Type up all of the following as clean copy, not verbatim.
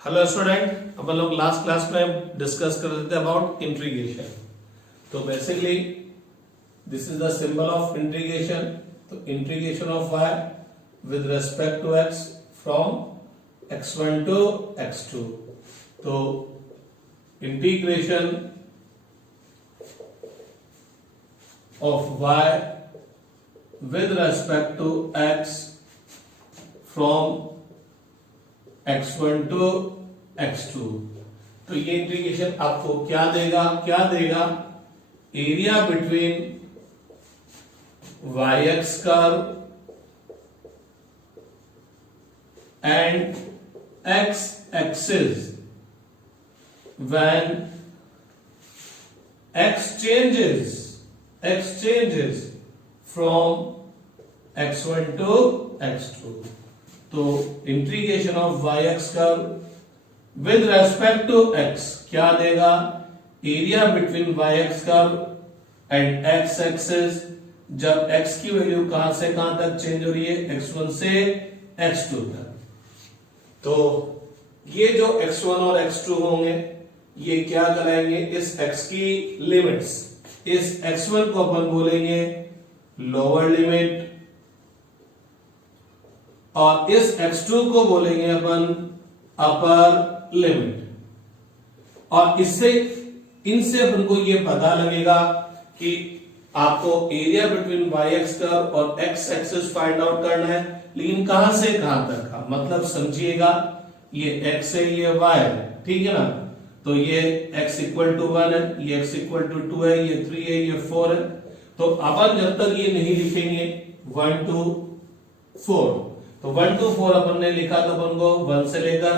Hello student, अपन लोग last class में discuss कर रहे थे अबाउट इंटीग्रेशन। तो basically this is the symbol of integration. तो integration of y with respect to x from x1 to x2। तो integration of y with respect to x from x1 to x2। तो ये integration आपको क्या देगा area between yx curve and x axis when x changes from x1 to x2। तो integration of yx curve with respect to x क्या देगा area between yx curve and x axis जब x की value कहां से कहां तक change हो रही है, x1 से x2 तक। तो ये जो x1 और x2 होंगे ये क्या कराएंगे, इस x की लिमिट्स, इस x1 को अपन बोलेंगे लोअर लिमिट और इस x2 को बोलेंगे अपन अपर लिमिट। और इससे इनसे अपन को ये पता लगेगा कि आपको एरिया बिटवीन yx कर्व और x एक्सिस फाइंड आउट करना है, लेकिन कहां से कहां तक का, मतलब समझिएगा ये x है, ये y है, ठीक है ना। तो ये x इक्वल टू 1 है, ये x इक्वल टू 2 है, ये 3 है, ये 4 है। तो अपन जब तक ये नहीं लिखेंगे 1 2 4, तो 1 2 4 अपन ने लिखा तो अपन को 1 से लेकर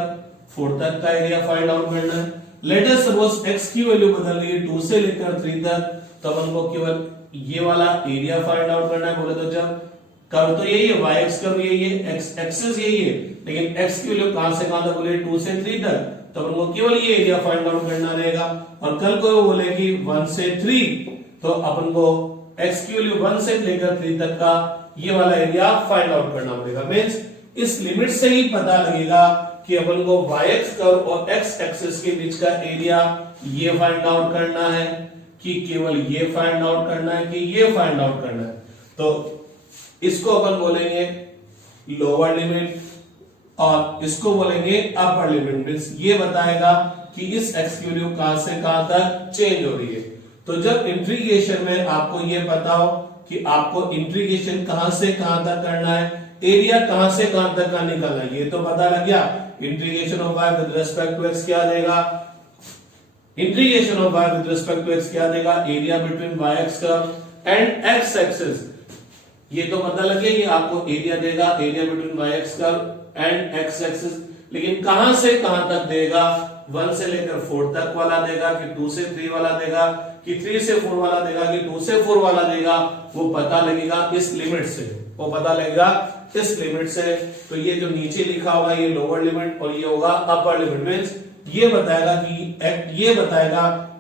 4 तक का एरिया फाइंड आउट करना है। लेट अस सपोज x की वैल्यू बदल गई 2 से लेकर 3 तक, तो अपन को केवल ये वाला एरिया फाइंड आउट करना है। बोले तो जब कर्व तो यही है, y कर्व यही है, x एक्सिस यही है, लेकिन x की वैल्यू कहां से कहां तक बोले 2 से 3 तक, तो अपन को केवल ये एरिया फाइंड आउट करना रहेगा। और कल को वो बोले कि 1 से 3, तो अपन को x की वैल्यू 1 से लेकर 3 तक का ये वाला एरिया फाइंड आउट करना पड़ेगा। मींस इस लिमिट से ही पता लगेगा कि अपन को yx कर्व और x एक्सिस के बीच का एरिया ये फाइंड आउट करना है कि केवल ये फाइंड आउट करना है कि ये फाइंड आउट करना है। तो इसको अपन बोलेंगे लोअर लिमिट और इसको बोलेंगे अपर लिमिट। मींस ये बताएगा कि इस x की वैल्यू कहां से कहां तक चेंज हो रही है। तो जब इंटीग्रेशन में आपको ये पता हो कि आपको इंटीग्रेशन कहां से कहां तक करना है, एरिया कहां से कहां तक का निकालना है, ये तो पता लग गया। Integration of y with respect to x क्या देगा, integration of y with respect to x क्या देगा, area between yx curve and x axis, ये तो पता लग गया। ये आपको एरिया देगा, area between yx curve and x axis, लेकिन कहां से कहां तक देगा, 1 से लेकर 4 तक वाला देगा कि 2 से 3 वाला देगा कि 3 से 4 वाला देगा कि 2 से 4 वाला देगा, वो पता लगेगा इस लिमिट से, वो पता लगेगा इस लिमिट से। तो ये जो नीचे लिखा होगा ये लोअर लिमिट और ये होगा अपर लिमिट। मींस ये बताएगा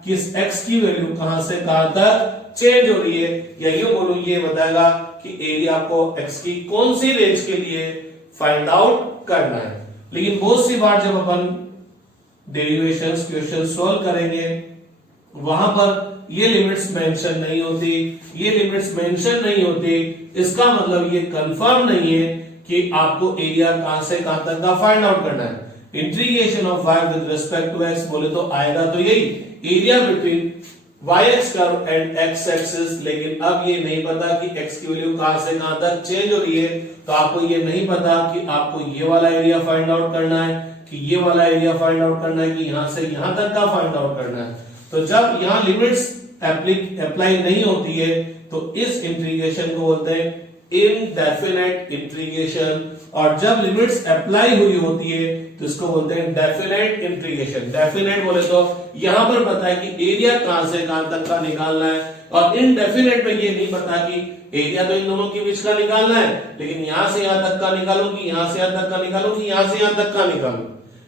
कि इस x की वैल्यू कहां से कहां तक चेंज हो रही है, या यूं बोलूं ये बताएगा कि एरिया को x की कौन सी रेंज के लिए फाइंड आउट करना है। लेकिन बहुत सी बार जब अपन डेरिवेशंस क्वेश्चन सॉल्व करेंगे वहां पर ये लिमिट्स मेंशन नहीं होती, ये लिमिट्स मेंशन नहीं होती, इसका मतलब ये कंफर्म नहीं है कि आपको एरिया कहां से कहां तक का फाइंड आउट करना है। Integration of y with respect to x बोले तो आएगा तो यही area between yx curve and x axis, लेकिन अब ये नहीं पता कि x की वैल्यू कहां से कहां तक चेंज हो रही है। तो आपको ये नहीं पता कि आपको ये वाला एरिया फाइंड आउट करना है कि ये वाला एरिया फाइंड आउट करना है कि यहां से यहां तक का फाइंड आउट करना है। तो जब यहां लिमिट्स अप्लाई नहीं होती है तो इस इंटीग्रेशन को बोलते हैं इनडेफिनेट इंटीग्रेशन, और जब लिमिट्स अप्लाई हुई होती है तो इसको बोलते हैं डेफिनेट इंटीग्रेशन। डेफिनेट बोले तो यहां पर पता है कि एरिया कहां से कहां तक का निकालना है, और इनडेफिनेट में ये नहीं पता कि एरिया तो इन दोनों के बीच का निकालना है, लेकिन यहां से यहां तक का निकालूं कि यहां से यहां तक का निकालूं कि यहां से यहां तक का निकालूं,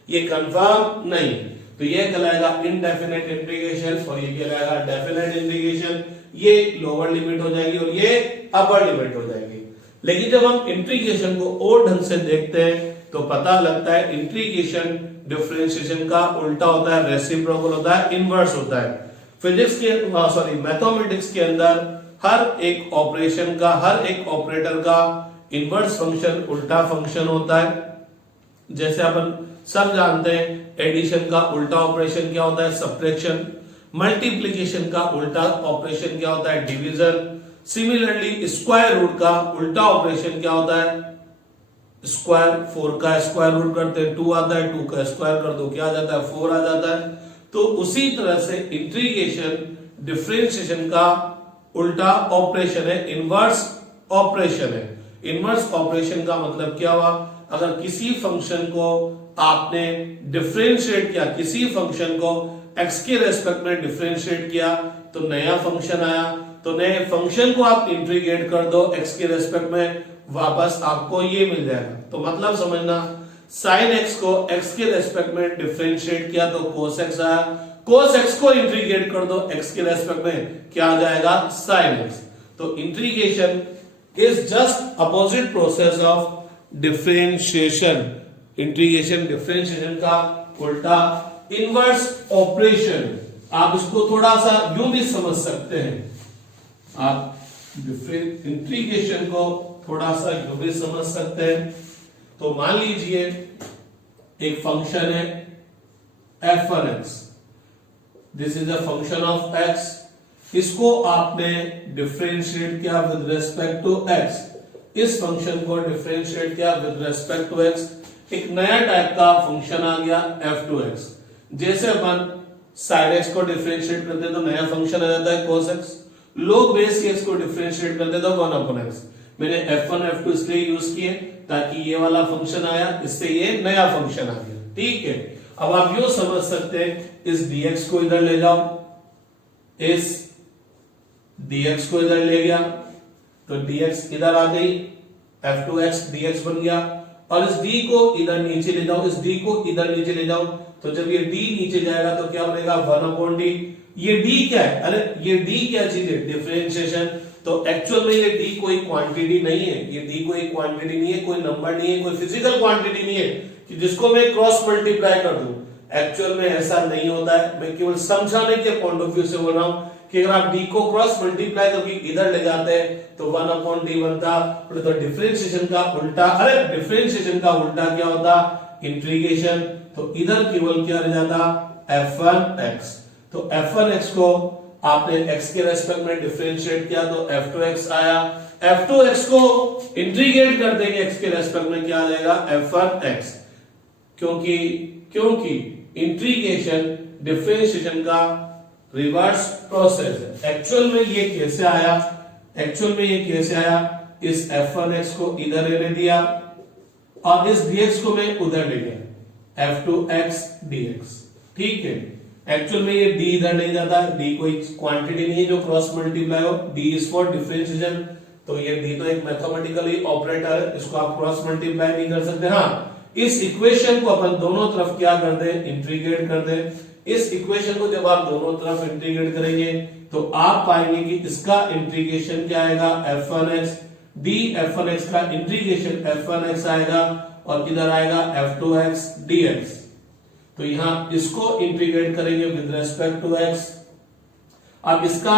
ये कंफर्म नहीं। तो ये कहलाएगा इनडेफिनेट इंटीग्रेशन और ये कहलाएगा डेफिनेट इंटीग्रेशन। ये लोअर लिमिट हो जाएगी और ये अपर लिमिट हो जाएगी। लेकिन जब हम इंटीग्रेशन को और ढंग से देखते हैं तो पता लगता है इंटीग्रेशन डिफरेंशिएशन का उल्टा होता है, रेसिप्रोकल होता है, इनवर्स होता है। फिजिक्स के मैथमेटिक्स के अंदर हर एक ऑपरेशन का, हर एक ऑपरेटर का इनवर्स फंक्शन, उल्टा फंक्शन होता है। जैसे अपन सब जानते हैं एडिशन का उल्टा ऑपरेशन क्या होता है, सब्ट्रैक्शन। मल्टीप्लिकेशन का उल्टा ऑपरेशन क्या होता है, डिवीजन। सिमिलरली स्क्वायर रूट का उल्टा ऑपरेशन क्या होता है, स्क्वायर। 4 का स्क्वायर रूट करते हैं 2 आता है, 2 का स्क्वायर कर दो क्या आ जाता है, 4 आ जाता है। तो उसी तरह से इंटीग्रेशन डिफरेंशिएशन का उल्टा ऑपरेशन है, इनवर्स ऑपरेशन है। इनवर्स ऑपरेशन का मतलब क्या हुआ, अगर किसी फंक्शन को आपने डिफरेंशिएट किया, किसी फंक्शन को x के रेस्पेक्ट में डिफरेंशिएट किया तो नया फंक्शन आया, तो नए फंक्शन को आप इंटीग्रेट कर दो x के रेस्पेक्ट में, वापस आपको ये मिल जाएगा। तो मतलब समझना, sin x को x के रेस्पेक्ट में डिफरेंशिएट किया तो cos x आया, cos x को इंटीग्रेट कर दो x के रेस्पेक्ट में, क्या आ जाएगा, sin x। तो integration is just opposite process of differentiation. Integration differentiation का उल्टा इनवर्स ऑपरेशन। आप इसको थोड़ा सा यूं भी समझ सकते हैं, आप इंटीग्रेशन को थोड़ा सा यूं भी समझ सकते हैं। तो मान लीजिए एक फंक्शन है f1x, this is a function of x, इसको आपने डिफरेंशिएट किया विद रेस्पेक्ट टू x, इस फंक्शन को डिफरेंशिएट किया विद रेस्पेक्ट टू x, एक नया टाइप का फंक्शन आ गया f2x। जैसे अपन sin x को डिफरेंशिएट करते तो नया फंक्शन आ जाता है cos x, log base x को डिफरेंशिएट करते तो 1/x। मैंने f1 f2 इसलिए यूज किए ताकि ये वाला फंक्शन आया, इससे ये नया फंक्शन आ गया, ठीक है। अब आप यूं समझ सकते हैं, इस dx को इधर ले जाओ, इस dx को इधर ले गया तो dx इधर आ गई, f2x dx बन गया, और इस d को इधर नीचे ले जाओ, इस d को इधर नीचे ले जाओ, तो जब ये d नीचे जाएगा तो क्या बनेगा, 1/d। ये d क्या है, अरे ये d क्या चीज है, डिफरेंशिएशन। तो एक्चुअल में ये d कोई क्वांटिटी नहीं है, ये d कोई क्वांटिटी नहीं है, कोई नंबर नहीं है, कोई फिजिकल क्वांटिटी नहीं है कि जिसको मैं क्रॉस मल्टीप्लाई कर दूं। एक्चुअल में ऐसा नहीं होता है, मैं केवल समझाने के पॉइंट ऑफ व्यू से बोल रहा हूं कि अगर आप d को क्रॉस मल्टीप्लाई करके इधर ले जाते हैं तो 1/d बनता, तो डिफरेंशिएशन का उल्टा, अरे डिफरेंशिएशन का उल्टा क्या होता, इंटीग्रेशन। तो इधर केवल क्या रह जाता, f1x। तो f1x को आपने x के रेस्पेक्ट में डिफरेंशिएट किया तो f2x आया, f2x को इंटीग्रेट कर देंगे x के रेस्पेक्ट में, क्या आ जाएगा, f1x। क्योंकि इंटीग्रेशन डिफरेंशिएशन का रिवर्स प्रोसेस है। एक्चुअल में ये कैसे आया, इस f1x को इधर लेने दिया और इस dx को मैं उधर ले गया, f2x dx, ठीक है। एक्चुअल में ये d इधर नहीं जाता, d कोई क्वांटिटी नहीं है जो क्रॉस मल्टीप्लाई हो, d इज फॉर डिफरेंशिएशन, तो ये d तो एक मैथमेटिकली ऑपरेटर है, इसको आप क्रॉस मल्टीप्लाई नहीं कर सकते। हाँ, इस इक्वेशन को अपन दोनों तरफ क्या कर दे, इंटीग्रेट कर दे। इस इक्वेशन को जब आप दोनों तरफ इंटीग्रेट करेंगे तो आप पाएंगे कि इसका इंटीग्रेशन क्या आएगा, f1x, df1x का इंटीग्रेशन f1x आएगा, और इधर आएगा f2x dx। तो यहां इसको इंटीग्रेट करेंगे विद रेस्पेक्ट टू x। अब इसका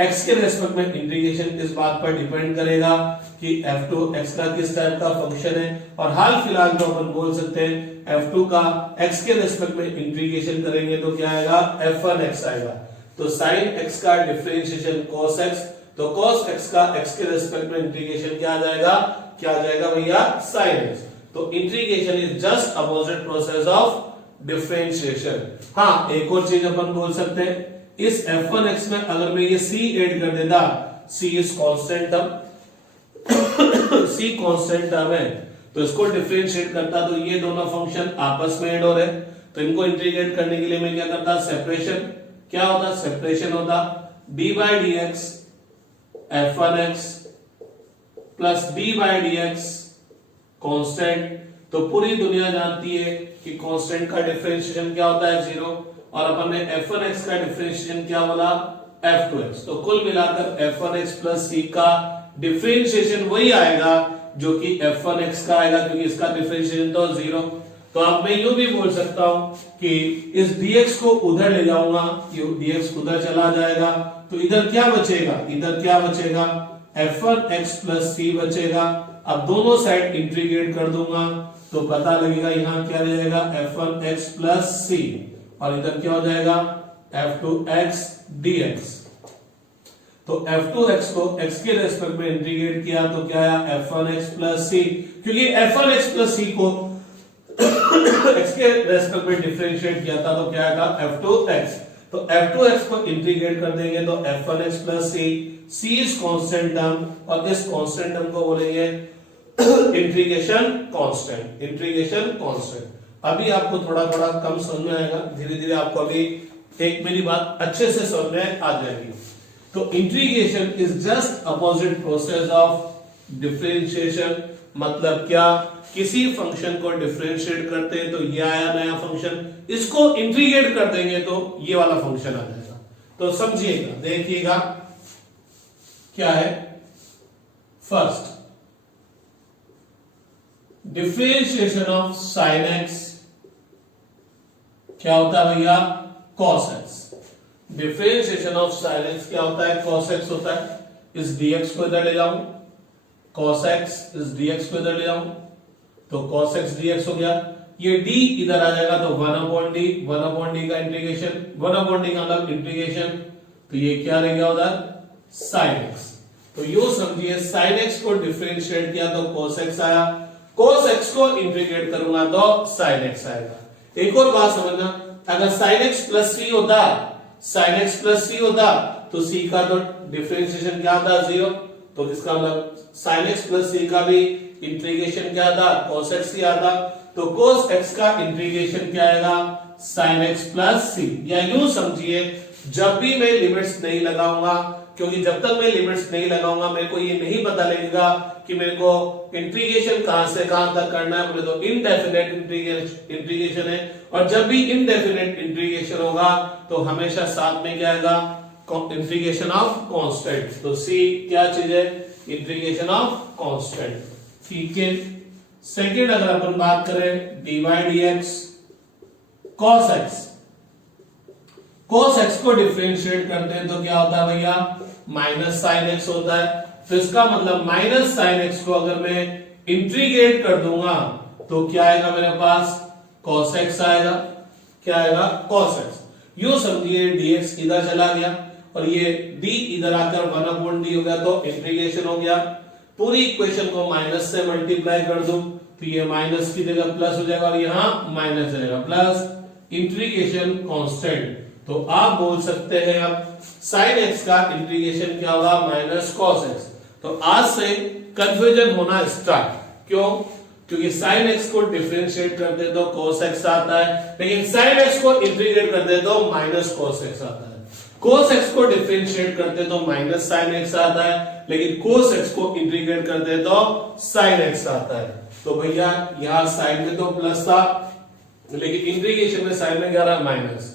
x के रेस्पेक्ट में इंटीग्रेशन इस बात पर डिपेंड करेगा कि f2x का किस टाइप का फंक्शन है, और हाल फिलहाल तो अपन बोल सकते हैं f2 का x के रेस्पेक्ट में इंटीग्रेशन करेंगे तो क्या आएगा, f1x आएगा। तो sin x का डिफरेंशिएशन cos x, तो cos x का x के रेस्पेक्ट में इंटीग्रेशन क्या आ जाएगा भैया, sin x। तो integration is just opposite process of differentiation. हाँ, एक और चीज अपन बोल सकते हैं, इस f1x में अगर मैं ये c ऐड कर देता, c is constant term, c constant term है, तो इसको डिफरेंशिएट करता तो ये दोनों फंक्शन आपस में ऐड हो रहे, तो इनको इंटीग्रेट करने के लिए मैं क्या करता, सेपरेशन। क्या होता, सेपरेशन होता d by dx f1x plus d by dx constant. तो पूरी दुनिया जानती है कि कांस्टेंट का डिफरेंशिएशन क्या होता है, 0, और अपन ने f1x का डिफरेंशिएशन क्या बोला, f2x। तो कुल मिलाकर f1x प्लस c का डिफरेंशिएशन वही आएगा जो कि f1x का आएगा, क्योंकि इसका डिफरेंशिएशन तो 0। तो अब मैं यूं भी बोल सकता हूं कि इस dx को उधर ले जाऊंगा, ये dx उधर चला जाएगा, तो इधर क्या बचेगा, इधर क्या बचेगा, f1x प्लस c बचेगा। अब दोनों साइड इंटीग्रेट कर दूंगा तो पता लगेगा यहां क्या रह जाएगा, f1x प्लस c, और इधर क्या हो जाएगा, f2x dx। तो f2x को x के रेस्पेक्ट में इंटीग्रेट किया तो क्या आया, f1x प्लस c, क्योंकि f1x प्लस c को x के रेस्पेक्ट में डिफरेंशिएट किया था तो क्या आएगा, f2x। तो f2x को इंटीग्रेट कर देंगे तो f1x plus c, c is constant term, और इस कांस्टेंट टर्म को बोलेंगे इंटीग्रेशन कांस्टेंट, इंटीग्रेशन कांस्टेंट। अभी आपको थोड़ा थोड़ा कम समझ में आएगा, धीरे धीरे आपको अभी एक मेरी बात अच्छे से समझ में आ जाएगी। तो integration is just opposite process of differentiation. मतलब क्या, किसी फंक्शन को डिफरेंशिएट करते हैं तो ये आया नया फंक्शन, इसको इंटीग्रेट कर देंगे तो ये वाला फंक्शन आ जाएगा। तो समझिएगा, देखिएगा क्या है। First, differentiation of sine x क्या होता है भैया, cos x. Differentiation of sine x क्या होता है, कॉस एक्स होता है। इस dx को इधर ले जाऊं, cos x इस dx को इधर ले जाऊं तो cos x dx हो गया। ये d इधर आ जाएगा तो 1/d, 1/d का इंटीग्रेशन, 1/d का मतलब इंटीग्रेशन, तो ये क्या रह गया उधर, sin x। तो यूं समझिए, sin x को डिफरेंशिएट किया तो cos x आया, cos x को इंटीग्रेट करूंगा तो sin x आएगा। एक और बात समझना, अगर sin x प्लस c होता, sin x प्लस c होता तो c का तो डिफरेंशिएशन क्या था, 0। तो इसका मतलब sin x प्लस c का भी इंटीग्रेशन क्या था, cos x ही आता। तो cos x का इंटीग्रेशन क्या आएगा, sin x प्लस c। या यूं समझिए, जब भी मैं लिमिट्स नहीं लगाऊंगा, क्योंकि जब तक मैं लिमिट्स नहीं लगाऊंगा मेरे को ये नहीं पता लगेगा कि मेरे को इंटीग्रेशन कहां से कहां तक करना है। बोले तो इनडेफिनेट इंटीग्रेशन है, और जब भी इनडेफिनेट इंटीग्रेशन होगा तो हमेशा साथ में क्या आएगा, इंटीग्रेशन ऑफ कांस्टेंट। तो c क्या चीज है, इंटीग्रेशन ऑफ कांस्टेंट। ठीक है। सेकंड, अगर अपन बात करें dy dx cos x, cos x को डिफरेंशिएट करते हैं तो क्या होता है भैया, माइनस साइन x होता है। तो इसका मतलब माइनस साइन x को अगर मैं इंटीग्रेट कर दूंगा तो क्या आएगा मेरे पास, cos x आएगा। क्या आएगा, cos x। यूं समझिए, dx इधर चला गया और ये d इधर आकर 1/d हो गया तो इंटीग्रेशन हो गया। पूरी इक्वेशन को माइनस से मल्टीप्लाई कर दूं तो ये माइनस की जगह प्लस हो जाएगा और यहां माइनस रहेगा, प्लस इंटीग्रेशन कांस्टेंट। तो आप बोल सकते हैं अब sin x का इंटीग्रेशन क्या होगा, माइनस cos x। तो आज से कंफ्यूजन होना स्टार्ट, क्यों, क्योंकि sin x को डिफरेंशिएट कर दे तो cos x आता है, लेकिन sin x को इंटीग्रेट कर दे तो माइनस cos x आता है। cos x को डिफरेंशिएट करते तो माइनस sin x आता है, लेकिन cos x को इंटीग्रेट कर दे तो sin x आता है। तो भैया यहाँ sin में तो प्लस था, लेकिन इंटीग्रेशन में sin में क्या रहा, माइनस।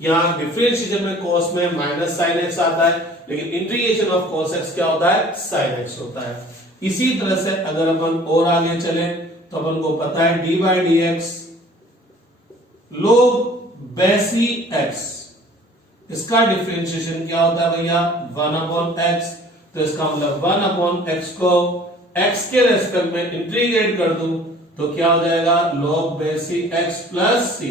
यहाँ डिफरेंशिएशन में cos में माइनस sin x आता है, लेकिन इंटीग्रेशन ऑफ cos x क्या होता है, sin x होता है। इसी तरह से अगर अपन और आगे चले तो अपन को पता है dy dx log बेसी x, इसका डिफरेंशिएशन क्या होता है भैया, 1/x। तो इसका मतलब 1/x को x के रेस्पेक्ट में इंटीग्रेट कर दूं तो क्या हो जाएगा, log बेसी x plus c,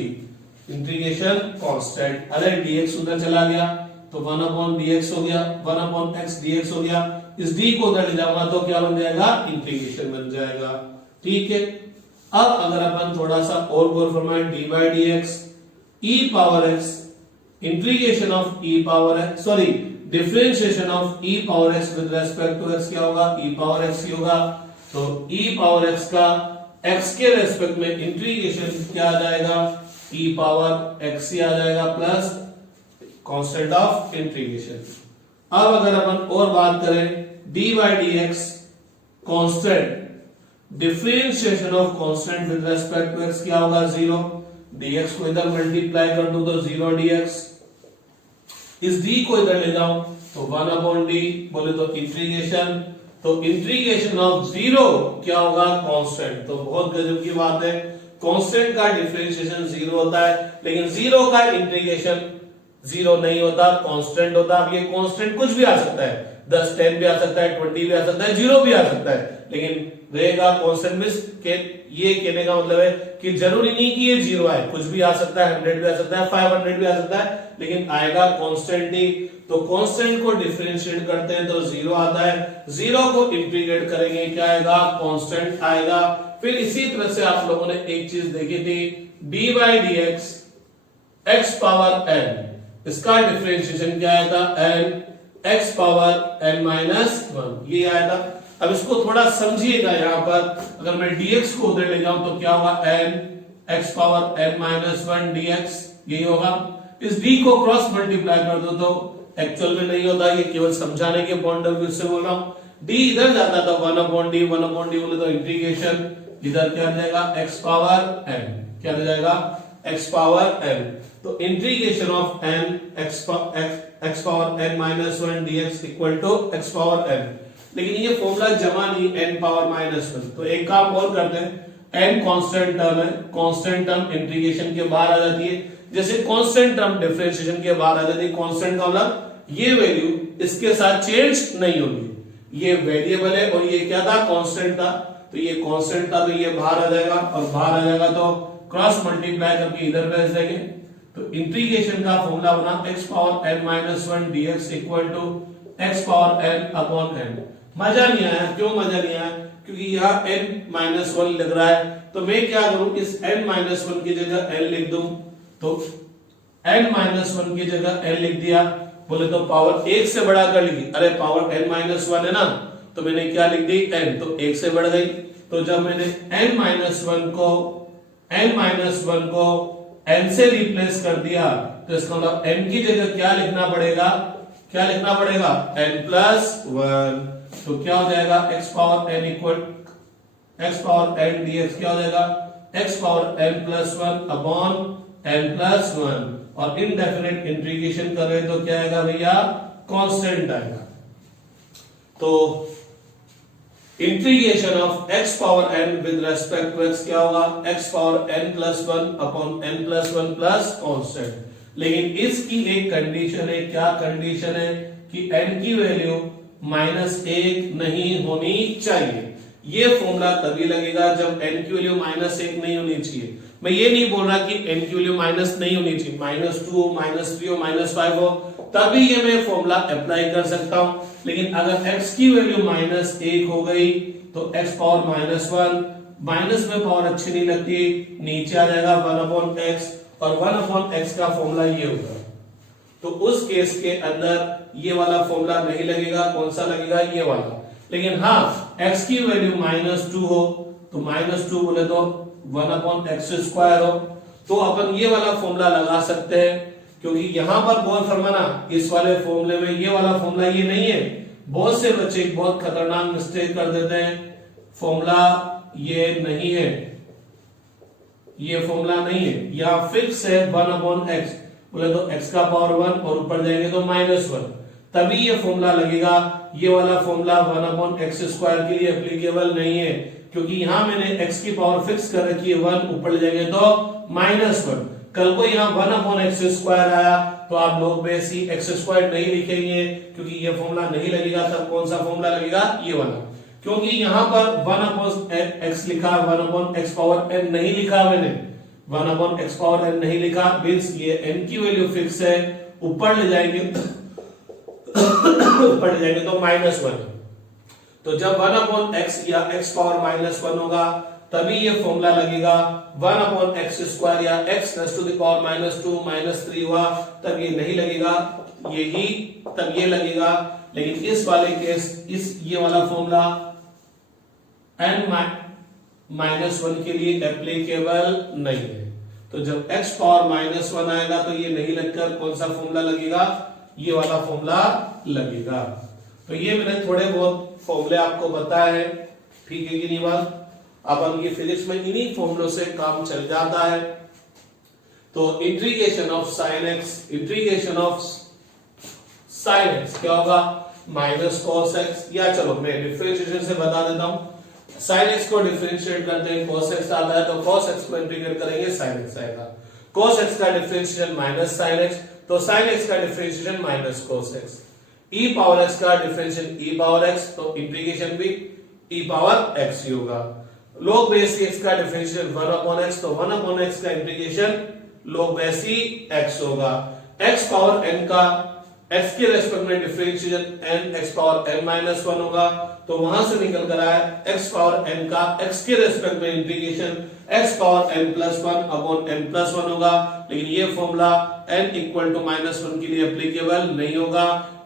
integration constant. अरे dx उधर चला गया तो 1/dx हो गया, 1/x dx हो गया। इस d को उधर ले जाऊंगा तो क्या बन जाएगा, इंटीग्रेशन बन जाएगा। ठीक है। अब अगर अपन थोड़ा सा और गौर फरमाए, dy dx e power x, integration of e power x, sorry differentiation of e power x with respect to x क्या होगा, e पावर x ही होगा। तो e पावर x का x के रेस्पेक्ट में इंटीग्रेशन क्या आ जाएगा, e पावर x ही आ जाएगा प्लस कांस्टेंट ऑफ इंटीग्रेशन। अब अगर अपन और बात करें dy dx constant, differentiation of constant with respect to x क्या होगा, 0। dx को इधर मल्टीप्लाई कर दूं तो 0 dx, इस d को इधर ले जाऊं तो 1/d, बोले तो इंटीग्रेशन, तो इंटीग्रेशन ऑफ जीरो क्या होगा, कांस्टेंट। तो बहुत गजब की बात है, कांस्टेंट का डिफरेंशिएशन जीरो होता है, लेकिन जीरो का इंटीग्रेशन जीरो नहीं होता, कांस्टेंट होता। अब ये कांस्टेंट कुछ भी आ सकता है, 10 10 भी आ सकता है, 20 भी आ सकता है, जीरो भी आ सकता है, लेकिन रहेगा कांस्टेंट। मींस के ये कहने का मतलब है कि जरूरी नहीं कि ये जीरो आए, कुछ भी आ सकता है, 100 भी आ सकता है, 500 भी आ सकता है, लेकिन आएगा कांस्टेंट ही। तो कांस्टेंट को डिफरेंशिएट करते हैं तो जीरो आता है, जीरो को इंटीग्रेट करेंगे क्या आएगा, कांस्टेंट आएगा। फिर इसी तरह से आप लोगों ने एक चीज देखी थी, d by d x x power n, इसका डिफरेंशिएशन क्या आया था, n x power n minus one, ये आया था। अब इसको थोड़ा समझिएगा, यहां पर अगर मैं dx को उधर ले जाऊं तो क्या होगा, n x power n minus one dx, यही होगा। इस d को क्रॉस मल्टीप्लाई कर दो तो एक्चुअल में नहीं होता, ये केवल समझाने के पॉइंट ऑफ व्यू से बोल रहा हूं। d इधर जाता था 1/d बोले तो इंटीग्रेशन इधर क्या आ जाएगा, x पावर n, क्या आ जाएगा, x पावर n। तो integration of n x power n minus one dx equal to x power n। लेकिन ये फॉर्मूला जमा नहीं, n पावर माइनस वन। तो एक काम और करते हैं, n कांस्टेंट टर्म है, कांस्टेंट टर्म इंटीग्रेशन के बाहर आ जाती है, जैसे कांस्टेंट टर्म डिफरेंशिएशन के बाहर आ जाती है। कांस्टेंट का मतलब ये वैल्यू इसके साथ चेंज नहीं होगी, ये वेरिएबल है और ये क्या था, कांस्टेंट था। तो ये कांस्टेंट था तो ये बाहर आ जाएगा, और बाहर आ जाएगा तो क्रॉस मल्टीप्लाई करके इधर भेज देंगे। तो इंटीग्रेशन का फॉर्मूला बना x power n minus one dx equal to x power n upon n। मजा नहीं आया, क्यों मजा नहीं आया, क्योंकि यहाँ n माइनस वन लग रहा है। तो मैं क्या करूं, इस n माइनस वन की जगह n लिख दूं, तो n माइनस वन की जगह n लिख दिया, बोले तो पावर एक से बढ़ा कर लिखी, अरे पावर n माइनस वन है ना, तो मैंने क्या लिख दी, n, तो एक से बढ़ गई। तो जब मैंने n माइनस वन को n से रिप्लेस कर दिया, तो इसका मतलब n की जगह क्या लिखना पड़ेगा, n प्लस वन। तो क्या हो जाएगा, x power n equal x power n dx क्या हो जाएगा, x power n plus one upon n plus one, और इनडेफिनेट इंटीग्रेशन कर रहे तो क्या आएगा भैया, कांस्टेंट आएगा। तो integration of x power n with respect to x क्या होगा, x power n plus one upon n plus one plus constant. लेकिन इसकी एक कंडीशन है, क्या कंडीशन है, कि n की वैल्यू -1 नहीं होनी चाहिए। ये फॉर्मूला तभी लगेगा जब n की वैल्यू -1 नहीं होनी चाहिए। मैं ये नहीं बोल रहा कि n की वैल्यू माइनस नहीं होनी चाहिए, -2 -3 हो -5 हो, तभी ये मैं फॉर्मूला अप्लाई कर सकता हूं। लेकिन अगर x की वैल्यू -1 हो गई तो x पावर -1, माइनस में पावर अच्छी नहीं लगती, नीचे आ जाएगा 1/x, और 1/x का फॉर्मूला ये होगा। तो उस केस के अंदर ये वाला फॉर्मूला नहीं लगेगा, कौन सा लगेगा, ये वाला। लेकिन हाँ, x की वैल्यू -2 हो तो -2 बोले तो 1/x² हो, तो अपन ये वाला फॉर्मूला लगा सकते हैं। क्योंकि यहां पर बहुत फरमाना, इस वाले फॉर्मूले में ये वाला फॉर्मूला ये नहीं है। बहुत से बच्चे बहुत खतरनाक मिस्टेक कर देते हैं, फॉर्मूला ये नहीं है, ये फॉर्मूला नहीं है, यहां फिक्स है 1/x, बोले तो x का पावर 1 और ऊपर जाएंगे तो -1, तभी ये फॉर्मूला लगेगा। ये वाला फॉर्मूला 1/x² के लिए एप्लीकेबल नहीं है, क्योंकि यहां मैंने x की पावर फिक्स कर रखी है 1, ऊपर जाएंगे तो -1। कल को यहाँ 1/x² आया तो आप लोग वैसी x² नहीं लिखेंगे, क्योंकि ये फॉर्मूला नहीं लगेगा। तब कौन सा फॉर्मूला लगेगा, ये वाला, क्योंकि यहाँ पर 1/x लिखा, 1/x पावर n नहीं लिखा मैंने, 1/x पावर n नहीं लिखा, मींस ये n की वैल्यू फिक्स है, ऊपर ले जाएंगे ऊपर ले जाएंगे तो -1। तो जब 1/x या x पावर -1 होगा तभी ये फॉर्मूला लगेगा। 1/x² या x ⁻² -2 -3 हुआ तब ये नहीं लगेगा, यही तब ये लगेगा। लेकिन इस वाले केस, इस ये वाला फॉर्मूला n-1 के लिए एप्लीकेबल नहीं है। तो जब x पावर -1 आएगा तो ये नहीं लगकर कौन सा फॉर्मूला लगेगा, ये वाला फॉर्मूला लगेगा। तो ये मैंने थोड़े बहुत फॉर्मूले आपको बताए हैं, ठीक है कि नहीं बात। अपन की फिजिक्स में इन्हीं फॉर्मूलों से काम चल जाता है। तो integration of sin x, integration of sin x क्या होगा, माइनस cos x, या चलो मैं डिफरेंशिएशन से बता देता हूं। sin x को डिफरेंशिएट करते हैं, cos x आता है तो cos x को इंटीग्रेट करेंगे sin x आएगा। cos x का डिफरेंशिएशन माइनस sin x, तो sin x का differentiation minus cos x। e power x का डिफरेंशिएशन e पावर x, तो इंटीग्रेशन भी e पावर x ही होगा। log बेस x का डिफरेंशिएशन 1 अपॉन x, तो 1 अपॉन x का इंटीग्रेशन log बेस x होगा। x पावर n का x के रेस्पेक्ट में differentiation n x power n minus 1 होगा, तो वहां से निकल कर आया x पावर n का x के रेस्पेक्ट में integration x power n plus 1 upon n plus 1 होगा। लेकिन ये formula n equal to minus 1 के लिए एप्लीकेबल नहीं होगा।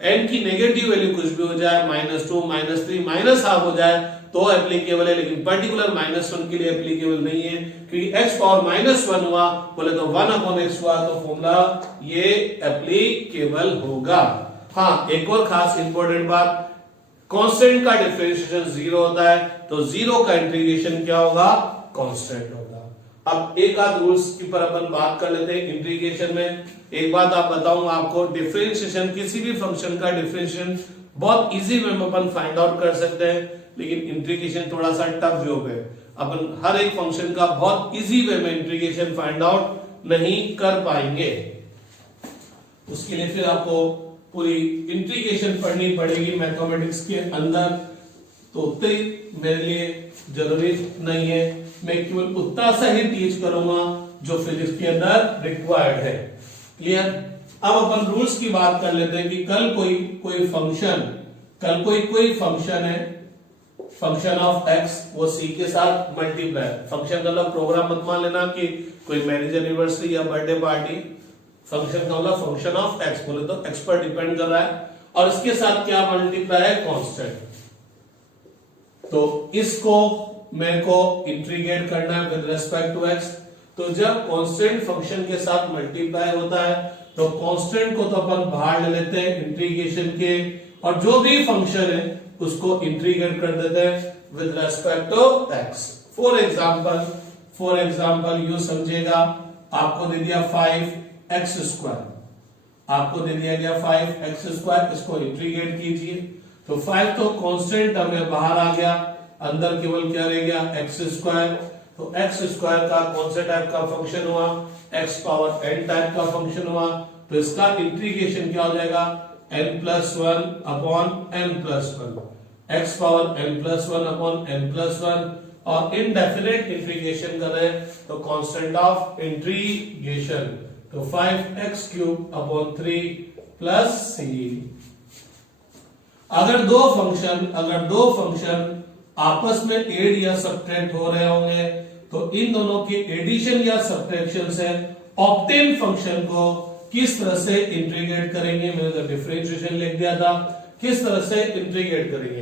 n की नेगेटिव वैल्यू कुछ भी हो जाए, -2 -3 -हाफ हो जाए तो एप्लीकेबल है, लेकिन पर्टिकुलर -1 के लिए एप्लीकेबल नहीं है, क्योंकि x पावर -1 हुआ बोले तो 1 अपॉन x हुआ, तो फॉर्मूला ये एप्लीकेबल होगा। हाँ, एक और खास इंपॉर्टेंट बात, कांस्टेंट का डिफरेंशिएशन 0 होता है, तो 0 का इंटीग्रेशन क्या होगा, कांस्टेंट होगा। अब एक आध रूल्स की पर अपन बात कर लेते हैं इंटीग्रेशन में। एक बात आप बताऊंगा आपको, डिफरेंशिएशन किसी भी फंक्शन का डिफरेंशिएशन बहुत इजी वे में अपन फाइंड आउट कर सकते हैं, लेकिन इंटीग्रेशन थोड़ा सा टफ जॉब है। अपन हर एक फंक्शन का बहुत इजी वे में इंटीग्रेशन फाइंड आउट नहीं कर पाएंगे। उसके लिए फिर आपको पूरी इंटीग्रेशन पढ़नी पड़ेगी मैथमेटिक्स के अंदर, तो उतनी मेरे लिए जरूरी नहीं है। मैं केवल उतना सा ही टीच करूंगा जो फिजिक्स के अंदर रिक्वायर्ड है। क्लियर? अब अपन रूल्स की बात कर लेते हैं कि कल कोई फंक्शन है, फंक्शन ऑफ x, वो c के साथ मल्टीप्लाई। फंक्शन का मतलब प्रोग्राम मत मान लेना कि कोई मैरिज एनिवर्सरी या बर्थडे पार्टी। फंक्शन का मतलब फंक्शन ऑफ x, बोले तो x पर डिपेंड कर रहा है, और इसके साथ क्या मल्टीप्लाई है, कांस्टेंट। तो इसको मेरे को इंटीग्रेट करना है विद रेस्पेक्ट टू x। तो जब कांस्टेंट फंक्शन के साथ मल्टीप्लाई होता है तो कांस्टेंट को तो अपन बाहर ले लेते हैं इंटीग्रेशन के, और जो भी फंक्शन है उसको इंटीग्रेट कर देते हैं with respect to x। For example यू समझेगा, आपको दे दिया 5x², आपको दे दिया गया 5x², इसको इंटीग्रेट कीजिए। तो 5 तो कांस्टेंट टर्म में बाहर आ गया, अंदर केवल क्या रह गया, x²। तो x² का कौन से टाइप का फंक्शन हुआ, x पावर n टाइप का फंक्शन हुआ, तो इसका इंटीग्रेशन क्या हो जाएगा, n+1 upon n+1, x power n+1 upon n+1, और इनडेफिनेट इंटीग्रेशन कर रहे हैं तो कांस्टेंट ऑफ इंटीग्रेशन, तो 5x³ अपॉन 3 प्लस c। अगर दो फंक्शन आपस में एड या सब्ट्रैक्ट हो रहे होंगे तो इन दोनों के एडिशन या सब्ट्रैक्शन से ऑब्टेन फंक्शन को किस तरह से इंटीग्रेट करेंगे, मैंने तो डिफरेंशिएशन लिख दिया था, किस तरह से इंटीग्रेट करेंगे।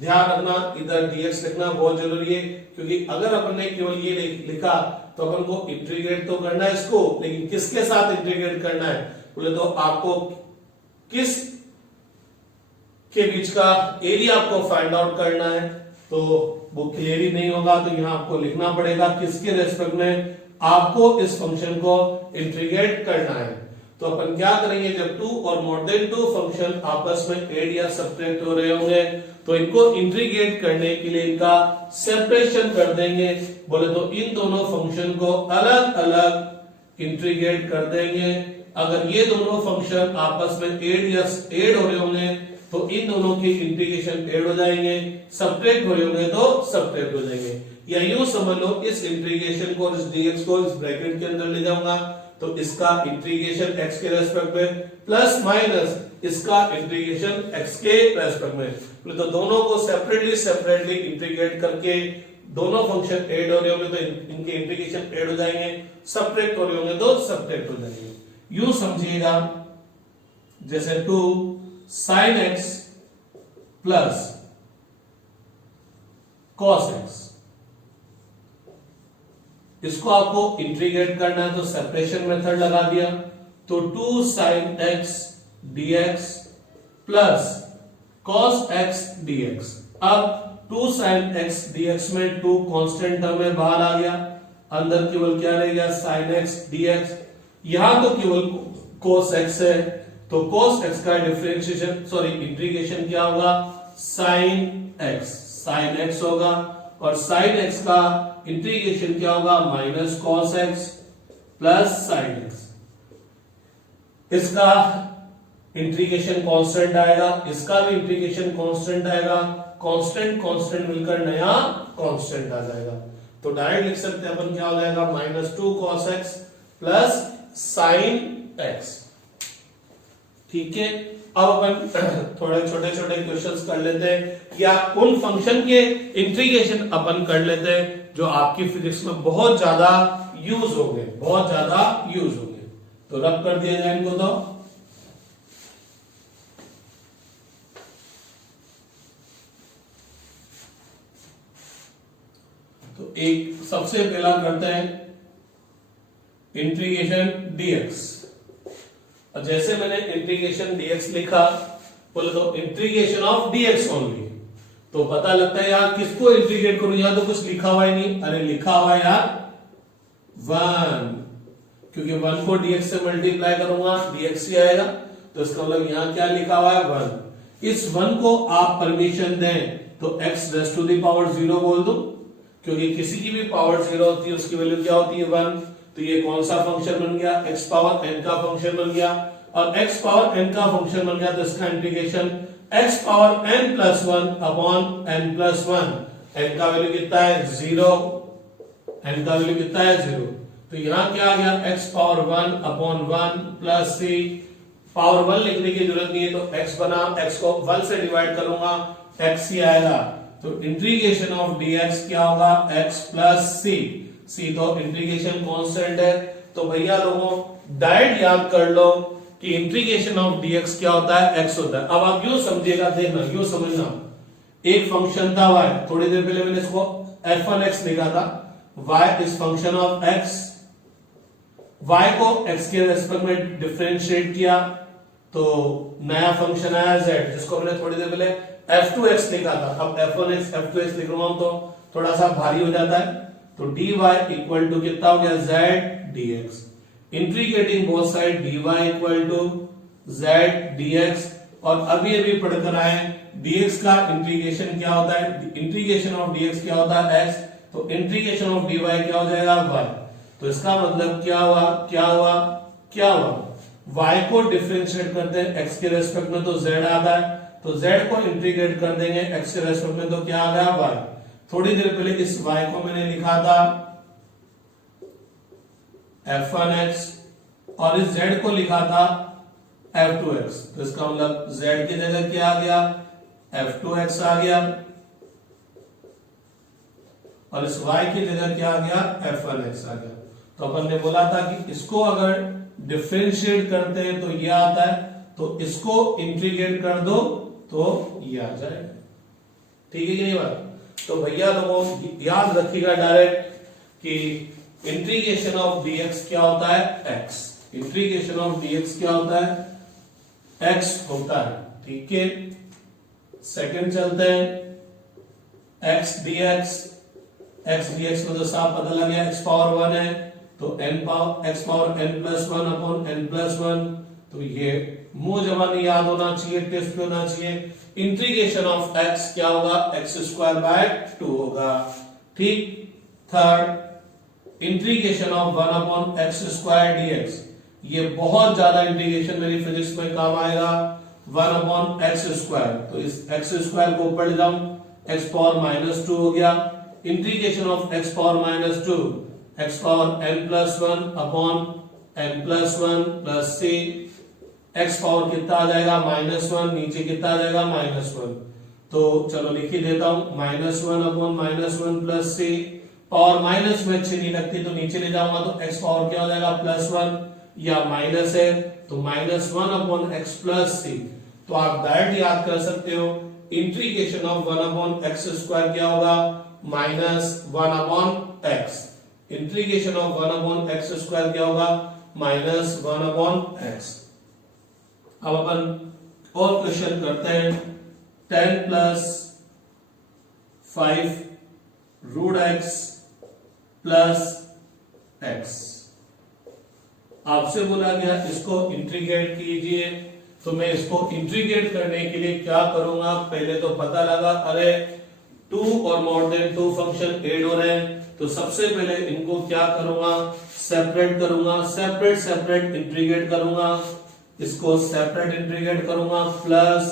ध्यान रखना, इधर dx लिखना बहुत जरूरी है, क्योंकि अगर अपन ने केवल ये लिखा तो अपन को इंटीग्रेट तो करना है इसको, लेकिन किसके साथ इंटीग्रेट करना है बोले तो आपको किस के बीच का एरिया आपको फाइंड आउट करना है, तो वो क्लियर ही नहीं होगा। तो यहां आपको लिखना पड़ेगा किसके रेस्पेक्ट में आपको इस फंक्शन को इंटीग्रेट करना है। तो अपन क्या करेंगे, जब 2 और मोर देन 2 फंक्शन आपस में एड या सब्ट्रैक्ट हो रहे होंगे तो इनको इंटीग्रेट करने के लिए इनका सेपरेशन कर देंगे, बोले तो इन दोनों फंक्शन को अलग अलग इंटीग्रेट कर देंगे। अगर ये दोनों फंक्शन आपस में एड हो रहे होंगे तो इन दोनों के इंटीग्रेशन एड हो जाएंगे, सब्ट्रैक्ट हो रहे होंगे तो सब्ट्रैक्ट हो जाएंगे। या यूं समझ लो, इस इंटीग्रेशन को, इस dx को इस ब्रैकेट के अंदर ले जाऊंगा तो इसका इंटीग्रेशन x के रेस्पेक्ट में प्लस माइनस इसका इंटीग्रेशन x के रेस्पेक्ट में, तो दोनों को सेपरेटली इंटीग्रेट करके दोनों फंक्शन एड हो रहे होंगे तो इनके इंटीग्रेशन एड हो जाएंगे, सब्ट्रैक्ट हो रहे होंगे तो सब्ट्रैक्ट हो जाएंगे। यूं समझिएगा, जैसे 2 sin x plus cos x, इसको आपको इंटीग्रेट करना है तो सेपरेशन मेथड लगा दिया, तो 2 sin x dx plus cos x dx। अब 2 sin x dx में 2 कांस्टेंट टर्म में बाहर आ गया, अंदर केवल क्या रह गया, sin x dx। यहां तो केवल cos x है, तो cos x का डिफरेंशिएशन सॉरी इंटीग्रेशन क्या होगा, sin x होगा, और sin x का इंटीग्रेशन क्या होगा, minus cos x plus sin x। इसका इंटीग्रेशन कांस्टेंट आएगा, इसका भी इंटीग्रेशन कांस्टेंट आएगा, कांस्टेंट कांस्टेंट मिलकर नया कांस्टेंट आ जाएगा। तो डायरेक्ट लिख सकते हैं अपन, क्या हो जाएगा, -2 cos x plus sin x। ठीक है, अब अपन थोड़े छोटे छोटे क्वेश्चंस कर लेते हैं, या उन फंक्शन के इंटीग्रेशन अपन कर लेते हैं जो आपकी फिजिक्स में बहुत ज्यादा यूज होंगे, बहुत ज्यादा यूज होंगे। तो रब कर दिया जाए इनको। तो एक सबसे पहला करते हैं इंटीग्रेशन dx। और जैसे मैंने इंटीग्रेशन dx लिखा, बोले तो इंटीग्रेशन ऑफ dx ओनली, तो पता लगता है यार किसको इंटीग्रेट करूं, यहां तो कुछ लिखा हुआ ही नहीं। अरे लिखा हुआ यार 1, क्योंकि 1 को dx से मल्टीप्लाई करूंगा dx ही आएगा, तो इसका मतलब यहां क्या लिखा हुआ है 1। इस 1 को आप परमिशन दें तो x raise to the power 0 बोल दो, क्योंकि किसी की भी पावर 0 होती है उसकी वैल्यू क्या होती है 1। तो ये कौन सा फंक्शन बन गया, x पावर n का फंक्शन बन गया, और x पावर n का फंक्शन बन गया तो इसका integration x power n plus 1 upon n plus 1। n का वैल्यू कितना है 0, n का वैल्यू कितना है 0, तो यहां क्या आ गया x power 1 upon 1 plus c। Power 1 लिखने की जरूरत नहीं है, तो x बना, x को 1 से डिवाइड करूंगा x ही आएगा। तो इंटीग्रेशन ऑफ dx क्या होगा, x प्लस c तो इंटीग्रेशन कांस्टेंट है। तो भैया लोगों डायरेक्ट याद कर लो कि इंटीग्रेशन ऑफ dx क्या होता है, x होता है। अब आप यूं समझिएगा, देखना यूं समझना, एक फंक्शन था y, थोड़ी देर पहले मैंने इसको f1x लिखा था, y is function of x, y को x के रेस्पेक्ट में डिफरेंशिएट किया तो नया फंक्शन आया z, जिसको मैंने थोड़ी देर पहले f2x लिखा था। अब f1x f2x लिख रहा हूं तो थोड़ा सा भारी हो जाता है, तो dy इक्वल टू कितना हो गया z dx। Integrating both side dy equal to z dx। और अभी अभी पढ़कर आए dx का इंटीग्रेशन क्या होता है, इंटीग्रेशन ऑफ dx क्या होता है x, तो इंटीग्रेशन ऑफ dy क्या हो जाएगा y। तो इसका मतलब क्या हुआ, क्या हुआ y को डिफरेंशिएट करते हैं x के रेस्पेक्ट में तो z आता है, तो z को इंटीग्रेट कर देंगे x के रेस्पेक्ट में तो क्या आ गया y। थोड़ी देर पहले इस y को मैंने लिखा था f1x और इस z को लिखा था f2x, तो इसका मतलब z की जगह क्या आ गया, f2x आ गया, और इस y की जगह क्या आ गया, f1x आ गया। तो अपन ने बोला था कि इसको अगर डिफरेंशिएट करते हैं तो ये आता है, तो इसको इंटीग्रेट कर दो तो ये आ जाएगा। ठीक है कि नहीं बात। तो भैया लोगों याद रखिएगा डायरेक्ट कि इंटीग्रेशन ऑफ dx क्या होता है, x। इंटीग्रेशन ऑफ dx क्या होता है, x होता है। ठीक है, सेकंड चलते हैं, x dx को तो साफ पता लग गया, x पावर 1 है तो x power n plus 1 upon n plus 1, तो ये मुंह जबानी याद होना चाहिए, टेस्ट पे होना चाहिए। इंटीग्रेशन ऑफ x क्या होगा, x स्क्वायर बाय 2 होगा। ठीक, third integration of 1 upon x square dx, ये बहुत ज्यादा इंटीग्रेशन मेरी फिजिक्स में काम आएगा, 1 अपॉन x स्क्वायर, तो इस x स्क्वायर को ऊपर ले जाऊं, x पावर -2 हो गया। Integration of x power -2, x power n plus 1 upon n plus 1 plus c, x power कितना आ जाएगा -1, नीचे कितना आ जाएगा -1, तो चलो लिख ही देता हूं, -1 upon -1 plus c। Power minus में अच्छी नहीं लगती तो नीचे ले जाऊंगा तो x पावर क्या हो जाएगा +1, या माइनस है तो -1 अपॉन x प्लस c। तो आप डायरेक्ट याद कर सकते हो integration of 1 upon x square क्या होगा, -1 upon x। Integration of 1 upon x square क्या होगा, -1 अपॉन x। अब अपन और क्वेश्चन करते हैं, 10 plus 5 root x plus x। आपसे बोला गया इसको इंटीग्रेट कीजिए तो मैं इसको इंटीग्रेट करने के लिए क्या करूंगा, पहले तो पता लगा अरे 2 और मोर देन 2 फंक्शन ऐड हो रहे हैं, तो सबसे पहले इनको क्या करूंगा, सेपरेट करूंगा, सेपरेट सेपरेट इंटीग्रेट करूंगा, इसको सेपरेट इंटीग्रेट करूंगा, plus